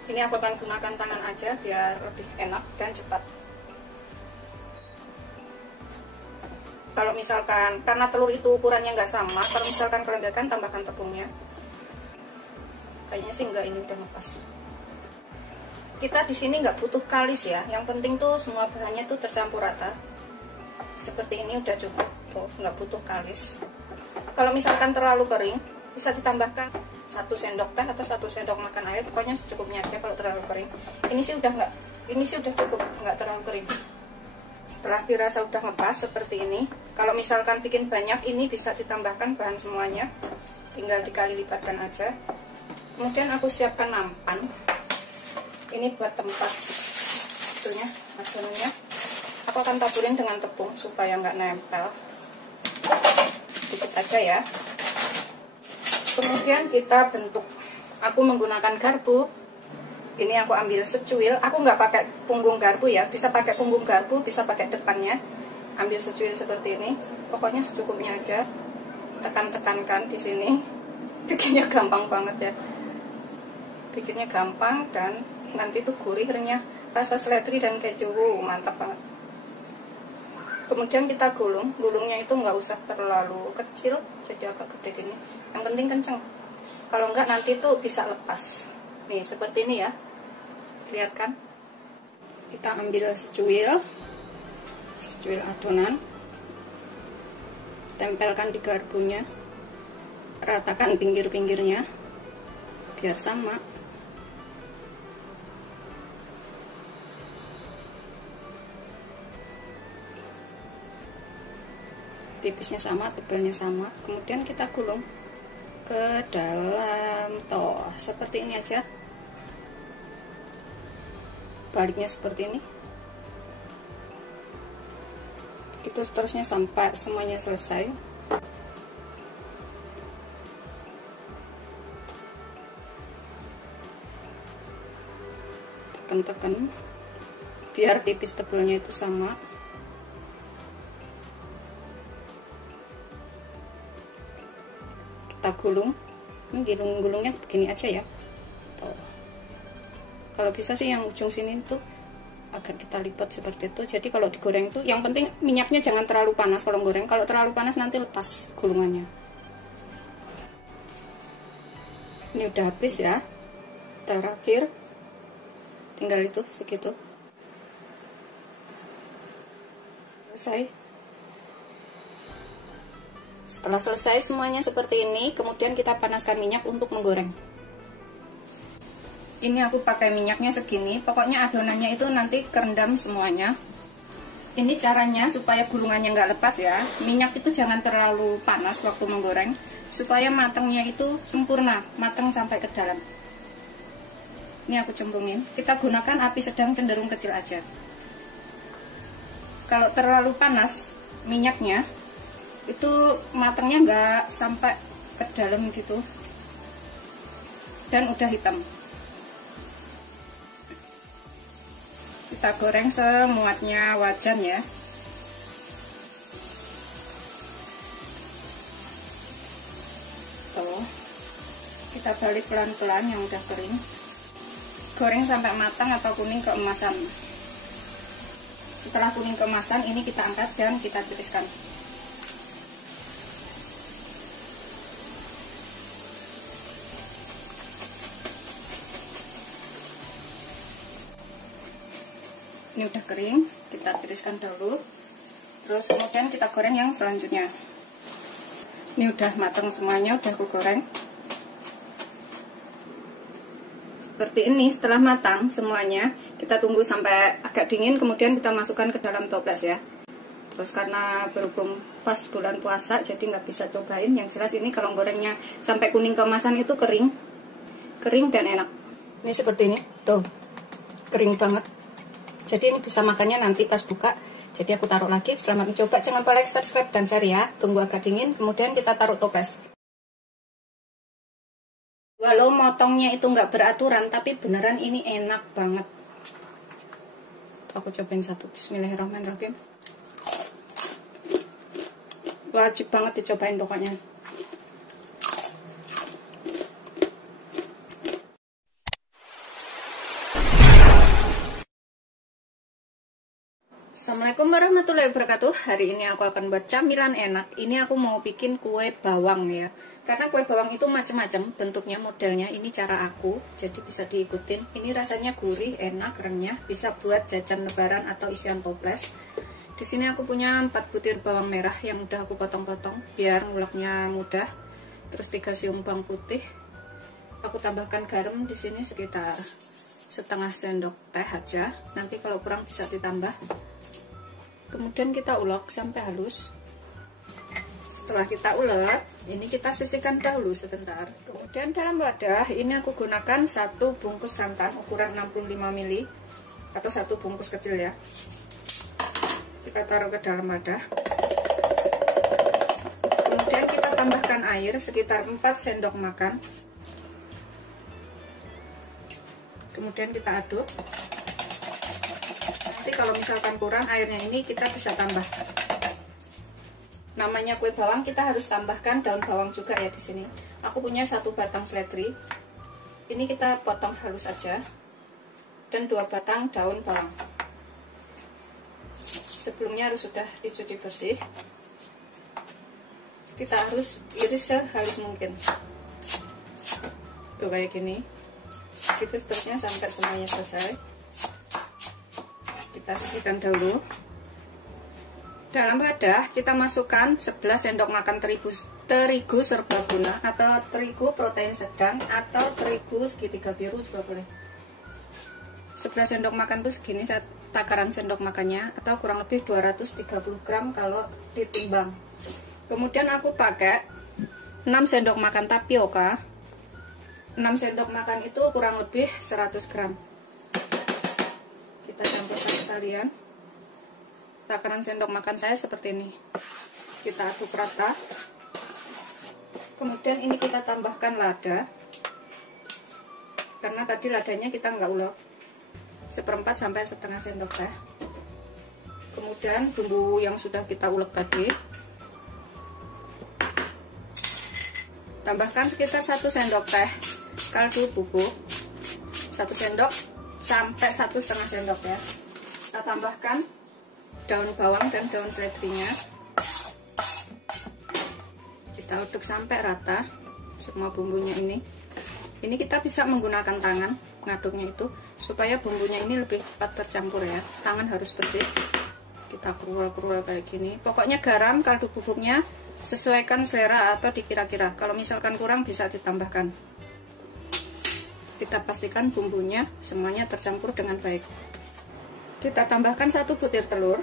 Ini aku akan gunakan tangan aja biar lebih enak dan cepat. Kalau misalkan, karena telur itu ukurannya nggak sama, kalau misalkan kelembagaan tambahkan tepungnya. Kayaknya sih enggak, ini udah lepas. Kita di sini nggak butuh kalis ya, yang penting tuh semua bahannya tuh tercampur rata. Seperti ini udah cukup, tuh nggak butuh kalis. Kalau misalkan terlalu kering, bisa ditambahkan 1 sendok teh atau 1 sendok makan air, pokoknya secukupnya aja kalau terlalu kering. Ini sih udah cukup, nggak terlalu kering. Setelah dirasa udah ngepas seperti ini, kalau misalkan bikin banyak, ini bisa ditambahkan bahan semuanya, tinggal dikali lipatkan aja. Kemudian aku siapkan nampan, ini buat tempat itunya, adonannya. Aku akan taburin dengan tepung supaya nggak nempel, sedikit aja ya. Kemudian kita bentuk. Aku menggunakan garpu. Ini aku ambil secuil. Aku nggak pakai punggung garpu ya. Bisa pakai punggung garpu, bisa pakai depannya. Ambil secuil seperti ini. Pokoknya secukupnya aja. Tekan-tekankan di sini. Bikinnya gampang banget ya. Bikinnya gampang dan nanti tuh gurih, renyah. Rasa seledri dan keju, mantap banget. Kemudian kita gulung. Gulungnya itu nggak usah terlalu kecil, jadi agak gede gini. Yang penting kenceng. Kalau enggak nanti tuh bisa lepas. Nih seperti ini ya. Lihat kan? Kita ambil secuil adonan. Tempelkan di garpunya. Ratakan pinggir-pinggirnya biar sama. Tipisnya sama, tebalnya sama. Kemudian kita gulung ke dalam, toh seperti ini aja. Baliknya seperti ini. Itu seterusnya sampai semuanya selesai. Tekan-tekan biar tipis tebalnya itu sama. Kita gulung. Ini gulung-gulungnya begini aja ya. Tuh. Kalau bisa sih yang ujung sini tuh agar kita lipat seperti itu. Jadi kalau digoreng tuh yang penting minyaknya jangan terlalu panas kalau goreng. Kalau terlalu panas nanti lepas gulungannya. Ini udah habis ya. Terakhir tinggal itu segitu. Selesai. Setelah selesai semuanya seperti ini, kemudian kita panaskan minyak untuk menggoreng. Ini aku pakai minyaknya segini, pokoknya adonannya itu nanti kerendam semuanya. Ini caranya supaya gulungannya nggak lepas ya. Minyak itu jangan terlalu panas waktu menggoreng, supaya matangnya itu sempurna, matang sampai ke dalam. Ini aku cemplungin. Kita gunakan api sedang cenderung kecil aja. Kalau terlalu panas minyaknya, itu matangnya nggak sampai ke dalam gitu dan udah hitam. Kita goreng semuatnya wajan ya. Tuh, kita balik pelan-pelan yang udah kering. Goreng sampai matang atau kuning keemasan. Setelah kuning keemasan, ini kita angkat dan kita tiriskan. Ini udah kering, kita tiriskan dahulu. Terus kemudian kita goreng yang selanjutnya. Ini udah matang semuanya, udah aku goreng. Seperti ini. Setelah matang semuanya, kita tunggu sampai agak dingin, kemudian kita masukkan ke dalam toples ya. Terus karena berhubung pas bulan puasa, jadi nggak bisa cobain. Yang jelas ini kalau gorengnya sampai kuning keemasan itu kering dan enak. Ini seperti ini, tuh, kering banget. Jadi ini bisa makannya nanti pas buka. Jadi aku taruh lagi. Selamat mencoba. Jangan lupa like, subscribe, dan share ya. Tunggu agak dingin. Kemudian kita taruh toples. Walau motongnya itu nggak beraturan, tapi beneran ini enak banget. Aku cobain satu. Bismillahirrahmanirrahim. Wajib banget dicobain pokoknya. Assalamualaikum warahmatullahi wabarakatuh. Hari ini aku akan buat camilan enak. Ini aku mau bikin kue bawang ya. Karena kue bawang itu macam-macam bentuknya, modelnya. Ini cara aku, jadi bisa diikutin. Ini rasanya gurih, enak, renyah. Bisa buat jajan lebaran atau isian toples. Di sini aku punya 4 butir bawang merah yang udah aku potong-potong biar nguleknya mudah. Terus 3 siung bawang putih. Aku tambahkan garam di sini sekitar setengah sendok teh aja. Nanti kalau kurang bisa ditambah. Kemudian kita ulek sampai halus. Setelah kita ulek, ini kita sisihkan dahulu sebentar. Kemudian dalam wadah ini aku gunakan 1 bungkus santan ukuran 65 ml atau 1 bungkus kecil ya. Kita taruh ke dalam wadah. Kemudian kita tambahkan air sekitar 4 sendok makan. Kemudian kita aduk. Nanti kalau misalkan kurang airnya ini kita bisa tambah. Namanya kue bawang, kita harus tambahkan daun bawang juga ya di sini. Aku punya 1 batang seledri. Ini kita potong halus aja. Dan 2 batang daun bawang. Sebelumnya harus sudah dicuci bersih. Kita harus iris sehalus mungkin. Tuh kayak gini. Gitu seterusnya sampai semuanya selesai. Kita sisihkan dahulu. Dalam wadah kita masukkan 11 sendok makan terigu serbaguna atau terigu protein sedang atau terigu segitiga biru juga boleh. 11 sendok makan tuh segini takaran sendok makannya, atau kurang lebih 230 gram kalau ditimbang. Kemudian aku pakai 6 sendok makan tapioka. 6 sendok makan itu kurang lebih 100 gram. Kita campurkan sekalian. Takaran sendok makan saya seperti ini. Kita aduk rata. Kemudian ini kita tambahkan lada. Karena tadi ladanya kita nggak ulek. 1/4 sampai setengah sendok teh. Kemudian bumbu yang sudah kita ulek tadi. Tambahkan sekitar 1 sendok teh kaldu bubuk. 1 sendok sampai 1,5 sendok ya. Kita tambahkan daun bawang dan daun seledrinya. Kita aduk sampai rata semua bumbunya ini. Ini kita bisa menggunakan tangan ngaduknya itu supaya bumbunya ini lebih cepat tercampur ya. Tangan harus bersih. Kita kerual-kerual kayak gini. Pokoknya garam kaldu bubuknya sesuaikan selera atau dikira-kira. Kalau misalkan kurang bisa ditambahkan. Kita pastikan bumbunya semuanya tercampur dengan baik. Kita tambahkan 1 butir telur.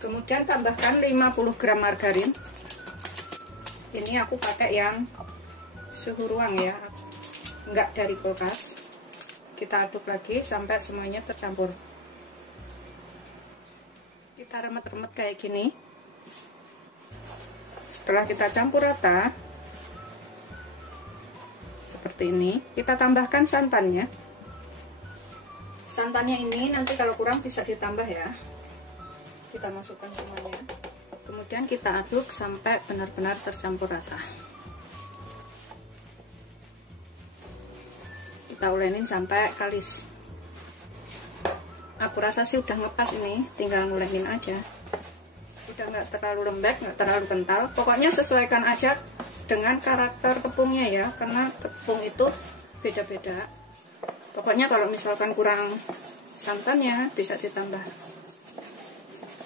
Kemudian tambahkan 50 gram margarin. Ini aku pakai yang suhu ruang ya, enggak dari kulkas. Kita aduk lagi sampai semuanya tercampur. Kita remet-remet kayak gini. Setelah kita campur rata, seperti ini. Kita tambahkan santannya. Santannya ini nanti kalau kurang bisa ditambah ya. Kita masukkan semuanya. Kemudian kita aduk sampai benar-benar tercampur rata. Kita ulenin sampai kalis. Aku rasa sih udah ngepas ini, tinggal ngulenin aja. Udah nggak terlalu lembek, nggak terlalu kental. Pokoknya sesuaikan aja dengan karakter tepungnya ya, karena tepung itu beda-beda. Pokoknya kalau misalkan kurang santannya bisa ditambah.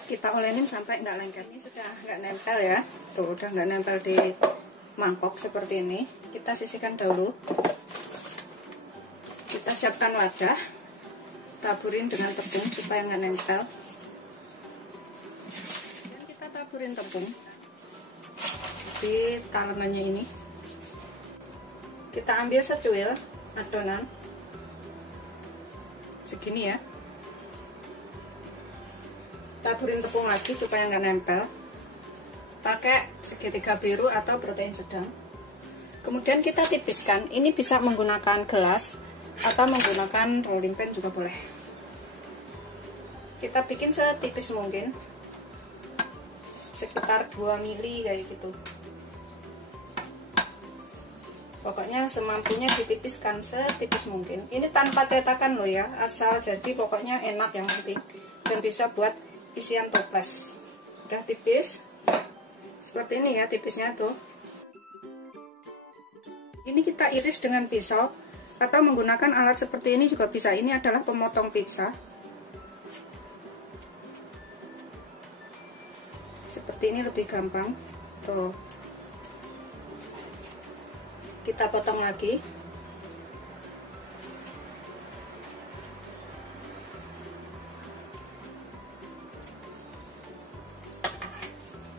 Kita ulenin sampai nggak lengket. Ini sudah nggak nempel ya, tuh udah nggak nempel di mangkok seperti ini. Kita sisihkan dahulu. Kita siapkan wadah, taburin dengan tepung supaya nggak nempel. Dan kita taburin tepung di talengannya ini. Kita ambil secuil adonan segini ya. Taburin tepung lagi supaya nggak nempel. Pakai segitiga biru atau protein sedang. Kemudian kita tipiskan. Ini bisa menggunakan gelas atau menggunakan rolling pin juga boleh. Kita bikin setipis mungkin, sekitar 2 mili kayak gitu. Pokoknya semampunya ditipiskan setipis mungkin. Ini tanpa cetakan loh ya, asal jadi pokoknya enak yang penting. Dan bisa buat isian toples. Udah tipis seperti ini ya tipisnya tuh. Ini kita iris dengan pisau atau menggunakan alat seperti ini juga bisa. Ini adalah pemotong pizza. Seperti ini lebih gampang. Tuh. Kita potong lagi.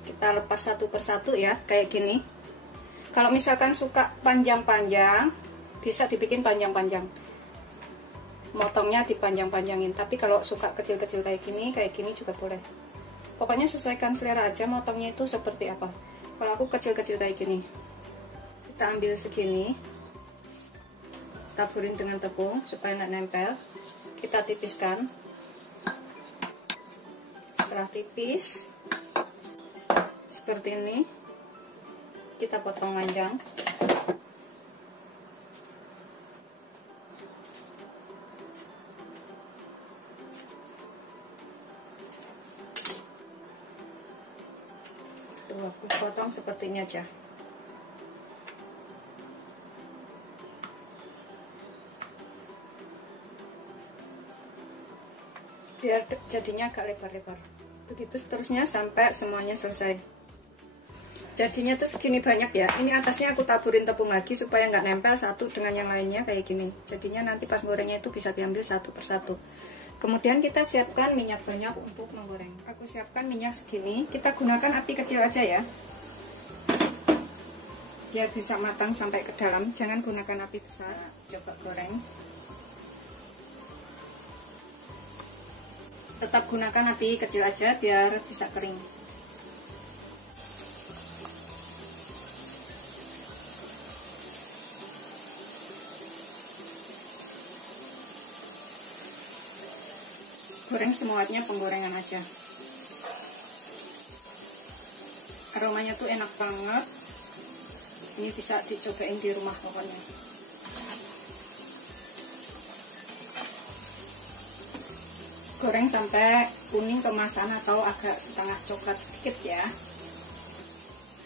Kita lepas satu persatu ya, kayak gini. Kalau misalkan suka panjang-panjang, bisa dibikin panjang-panjang. Motongnya dipanjang-panjangin. Tapi kalau suka kecil-kecil kayak gini juga boleh. Pokoknya sesuaikan selera aja motongnya itu seperti apa. Kalau aku kecil-kecil kayak gini. Kita ambil segini, taburin dengan tepung supaya nggak nempel. Kita tipiskan. Setelah tipis seperti ini, kita potong panjang. Tuh, aku potong seperti ini aja. Biar jadinya agak lebar-lebar. Begitu seterusnya sampai semuanya selesai. Jadinya tuh segini banyak ya. Ini atasnya aku taburin tepung lagi supaya nggak nempel satu dengan yang lainnya kayak gini. Jadinya nanti pas gorengnya itu bisa diambil satu persatu. Kemudian kita siapkan minyak banyak untuk menggoreng. Aku siapkan minyak segini. Kita gunakan api kecil aja ya, biar bisa matang sampai ke dalam. Jangan gunakan api besar. Coba goreng. Tetap gunakan api kecil aja biar bisa kering. Goreng semuanya penggorengan aja. Aromanya tuh enak banget. Ini bisa dicobain di rumah pokoknya. Goreng sampai kuning kemasan atau agak setengah coklat sedikit ya.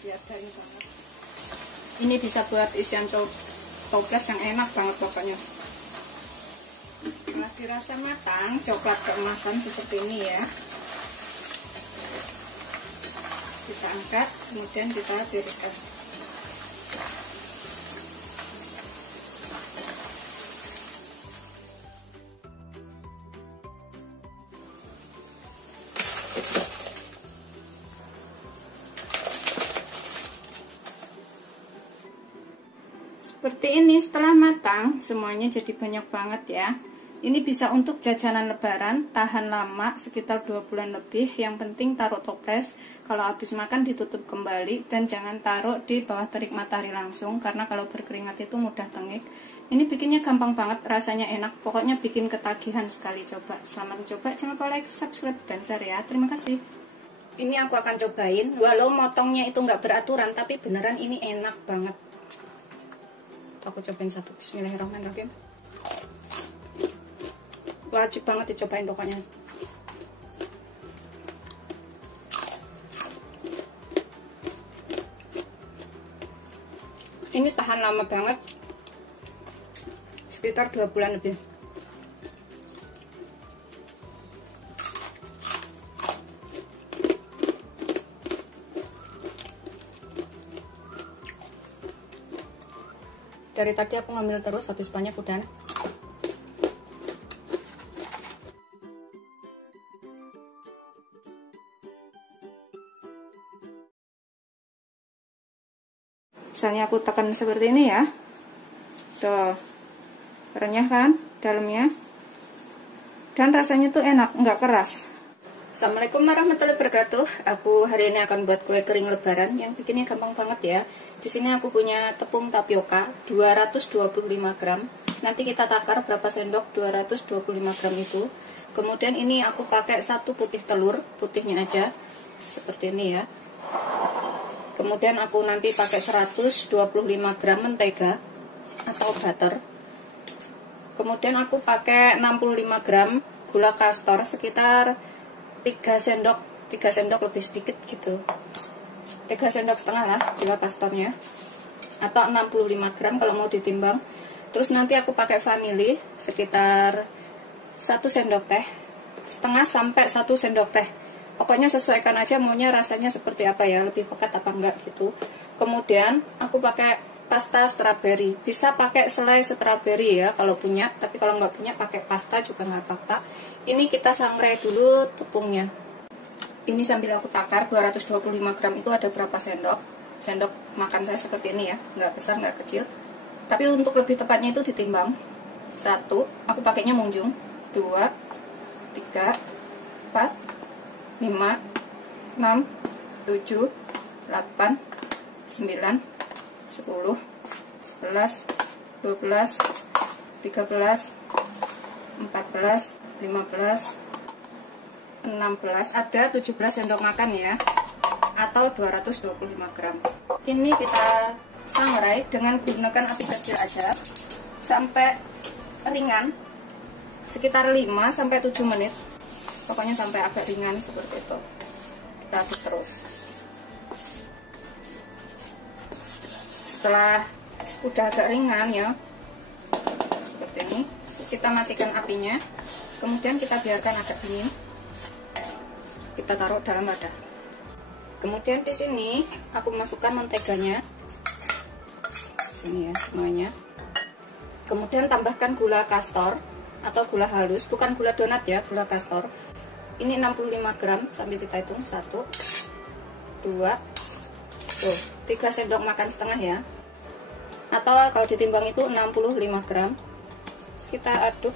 Biar garing banget. Ini bisa buat isian toples yang enak banget pokoknya. Setelah dirasa matang, coklat keemasan seperti ini ya. Kita angkat, kemudian kita tiriskan. Seperti ini setelah matang, semuanya jadi banyak banget ya. Ini bisa untuk jajanan lebaran, tahan lama sekitar 2 bulan lebih. Yang penting taruh toples, kalau habis makan ditutup kembali, dan jangan taruh di bawah terik matahari langsung karena kalau berkeringat itu mudah tengik. Ini bikinnya gampang banget, rasanya enak, pokoknya bikin ketagihan sekali. Coba, selamat coba, jangan lupa like, subscribe, dan share ya. Terima kasih. Ini aku akan cobain, walau motongnya itu nggak beraturan, tapi beneran ini enak banget. Aku cobain satu, bismillahirrahmanirrahim. Wajib banget dicobain pokoknya. Ini tahan lama banget, sekitar 2 bulan lebih. Dari tadi aku ngambil terus, habis banyak udah. Misalnya aku tekan seperti ini ya, tuh renyah kan dalamnya, dan rasanya tuh enak, nggak keras. Assalamualaikum warahmatullahi wabarakatuh. Aku hari ini akan buat kue kering lebaran yang bikinnya gampang banget ya. Di sini aku punya tepung tapioka 225 gram. Nanti kita takar berapa sendok 225 gram itu. Kemudian ini aku pakai 1 putih telur, putihnya aja seperti ini ya. Kemudian aku nanti pakai 125 gram mentega atau butter. Kemudian aku pakai 65 gram gula kastor, sekitar 3 sendok lebih sedikit gitu. 3 sendok setengah lah gula kastornya, atau 65 gram kalau mau ditimbang. Terus nanti aku pakai vanili sekitar 1 sendok teh setengah sampai 1 sendok teh. Pokoknya sesuaikan aja maunya rasanya seperti apa ya, lebih pekat apa enggak gitu. Kemudian aku pakai pasta strawberry, bisa pakai selai strawberry ya kalau punya, tapi kalau nggak punya pakai pasta juga nggak apa-apa. Ini kita sangrai dulu tepungnya. Ini sambil aku takar 225 gram itu ada berapa sendok. Sendok makan saya seperti ini ya, nggak besar nggak kecil. Tapi untuk lebih tepatnya itu ditimbang. 1, aku pakainya munjung. 2, 3, 4, 5, 6, 7, 8, 9, 10, 11, 12, 13, 14, 15, 16, ada 17 sendok makan ya, atau 225 gram. Ini kita sangrai dengan gunakan api kecil aja sampai ringan, sekitar 5-7 menit. Pokoknya sampai agak ringan seperti itu. Kita aduk terus. Setelah udah agak ringan ya, seperti ini, kita matikan apinya. Kemudian kita biarkan agak dingin. Kita taruh dalam wadah. Kemudian di sini aku masukkan menteganya. Sini ya semuanya. Kemudian tambahkan gula kastor atau gula halus, bukan gula donat ya, gula kastor. Ini 65 gram, sambil kita hitung 1, 2, tuh 3 sendok makan setengah ya, atau kalau ditimbang itu 65 gram. Kita aduk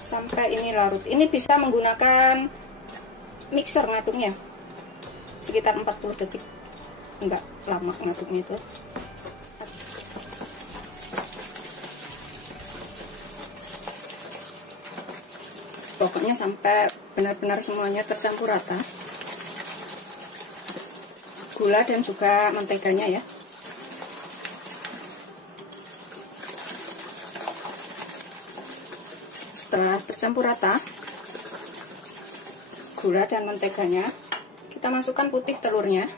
sampai ini larut. Ini bisa menggunakan mixer ngaduknya, sekitar 40 detik, enggak lama ngaduknya itu. Pokoknya sampai benar-benar semuanya tercampur rata, gula dan juga menteganya ya. Setelah tercampur rata gula dan menteganya, kita masukkan putih telurnya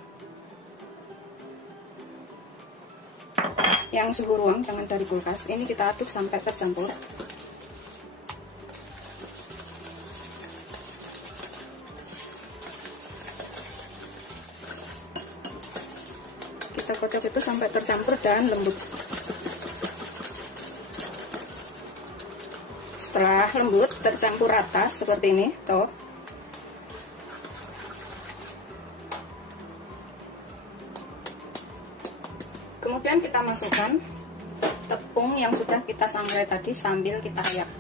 yang suhu ruang, jangan dari kulkas. Ini kita aduk sampai tercampur. Kita kocok itu sampai tercampur dan lembut. Setelah lembut tercampur rata seperti ini, toh. Kemudian kita masukkan tepung yang sudah kita sangrai tadi sambil kita ayak.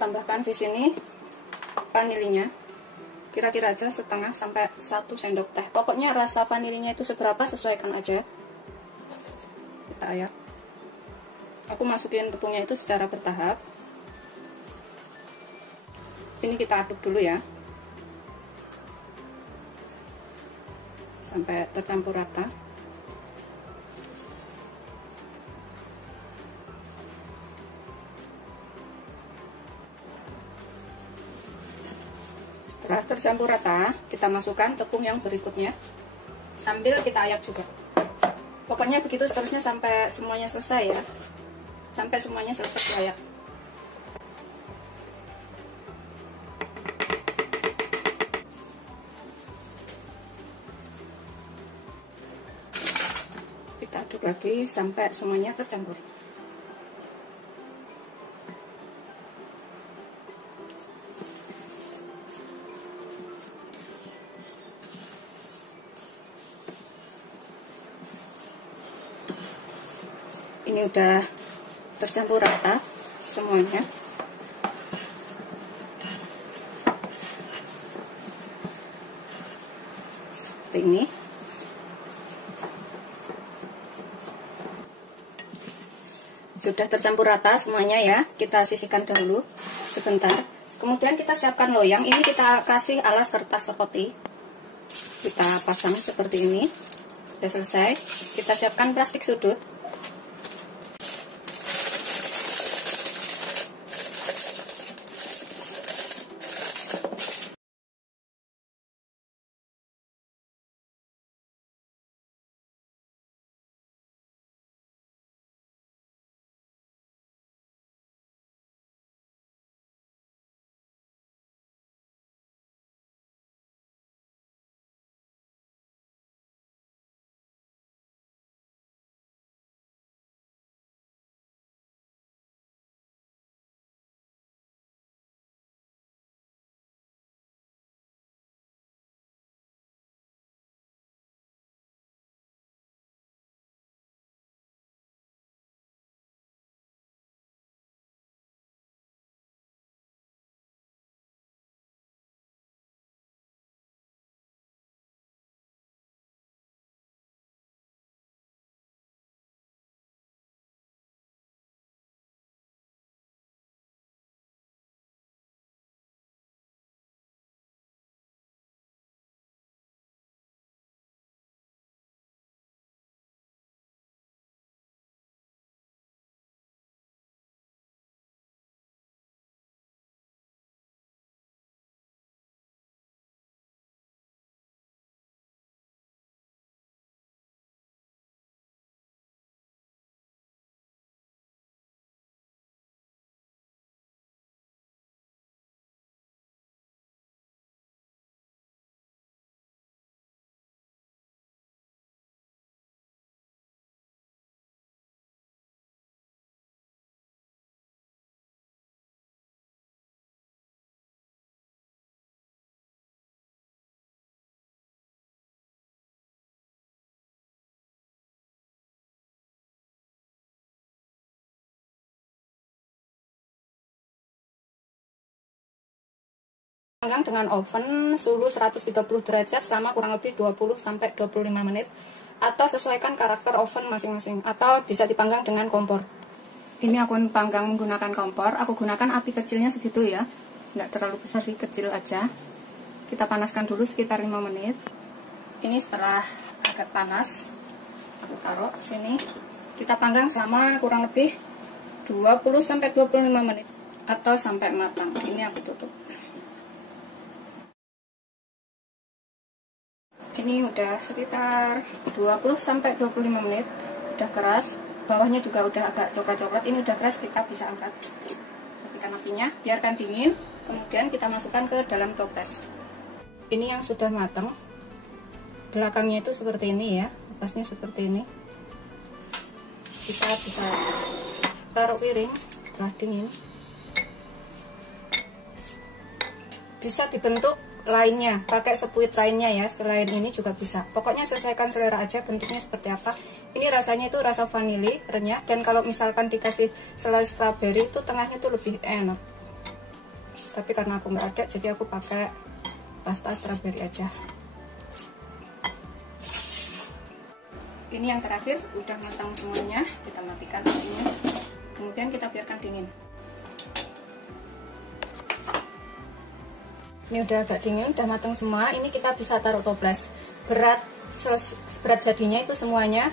tambahkan di sini vanilinya. Kira-kira aja setengah sampai 1 sendok teh. Pokoknya rasa vanilinya itu seberapa sesuaikan aja. Kita ayak. Aku masukin tepungnya itu secara bertahap. Ini kita aduk dulu ya, sampai tercampur rata. Setelah tercampur rata, kita masukkan tepung yang berikutnya sambil kita ayak juga. Pokoknya begitu seterusnya sampai semuanya selesai ya, sampai semuanya selesai diayak. Kita aduk lagi sampai semuanya tercampur. Ini udah tercampur rata semuanya. Seperti ini. Sudah tercampur rata semuanya ya. Kita sisihkan dahulu sebentar. Kemudian kita siapkan loyang. Ini kita kasih alas kertas seperti. Kita pasang seperti ini. Sudah selesai. Kita siapkan plastik sudut. Panggang dengan oven suhu 130 derajat selama kurang lebih 20-25 menit, atau sesuaikan karakter oven masing-masing, atau bisa dipanggang dengan kompor. Ini aku panggang menggunakan kompor. Aku gunakan api kecilnya segitu ya, nggak terlalu besar sih, kecil aja. Kita panaskan dulu sekitar 5 menit. Ini setelah agak panas, aku taruh sini. Kita panggang selama kurang lebih 20-25 menit atau sampai matang. Ini aku tutup. Ini udah sekitar 20-25 menit, udah keras, bawahnya juga udah agak coklat-coklat. Ini udah keras, kita bisa angkat. Matikan apinya, biarkan dingin, kemudian kita masukkan ke dalam toples. Ini yang sudah matang, belakangnya itu seperti ini ya, atasnya seperti ini. Kita bisa taruh piring setelah dingin. Bisa dibentuk lainnya, pakai sepuit lainnya ya, selain ini juga bisa. Pokoknya sesuaikan selera aja bentuknya seperti apa. Ini rasanya itu rasa vanili, renyah, dan kalau misalkan dikasih selai strawberry itu tengahnya itu lebih enak. tapi karena aku nggak ada jadi aku pakai pasta strawberry aja. Ini yang terakhir, udah matang semuanya, kita matikan apinya, kemudian kita biarkan dingin. Ini udah agak dingin, udah matang semua. Ini kita bisa taruh toples. Berat jadinya itu semuanya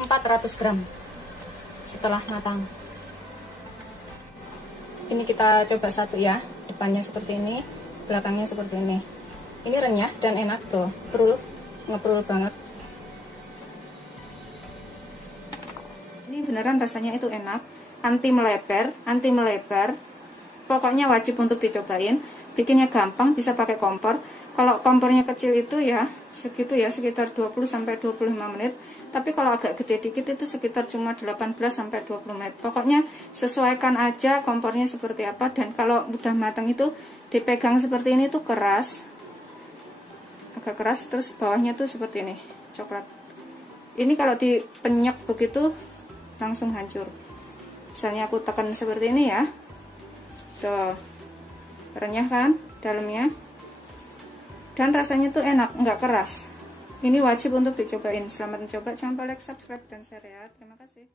400 gram setelah matang. Ini kita coba satu ya, depannya seperti ini, belakangnya seperti ini. Ini renyah dan enak tuh, ngeprul banget. Ini beneran rasanya itu enak, anti melebar. Pokoknya wajib untuk dicobain. Bikinnya gampang, bisa pakai kompor. Kalau kompornya kecil itu ya segitu ya, sekitar 20-25 menit. Tapi kalau agak gede dikit itu sekitar cuma 18-20 menit. Pokoknya sesuaikan aja kompornya seperti apa. Dan kalau udah matang itu dipegang seperti ini tuh keras, agak keras. Terus bawahnya tuh seperti ini, coklat. Ini kalau dipenyek begitu langsung hancur. Misalnya aku tekan seperti ini ya, tuh renyah kan dalamnya, dan rasanya tuh enak, nggak keras. Ini wajib untuk dicobain. Selamat mencoba, jangan lupa like, subscribe, dan share ya. Terima kasih.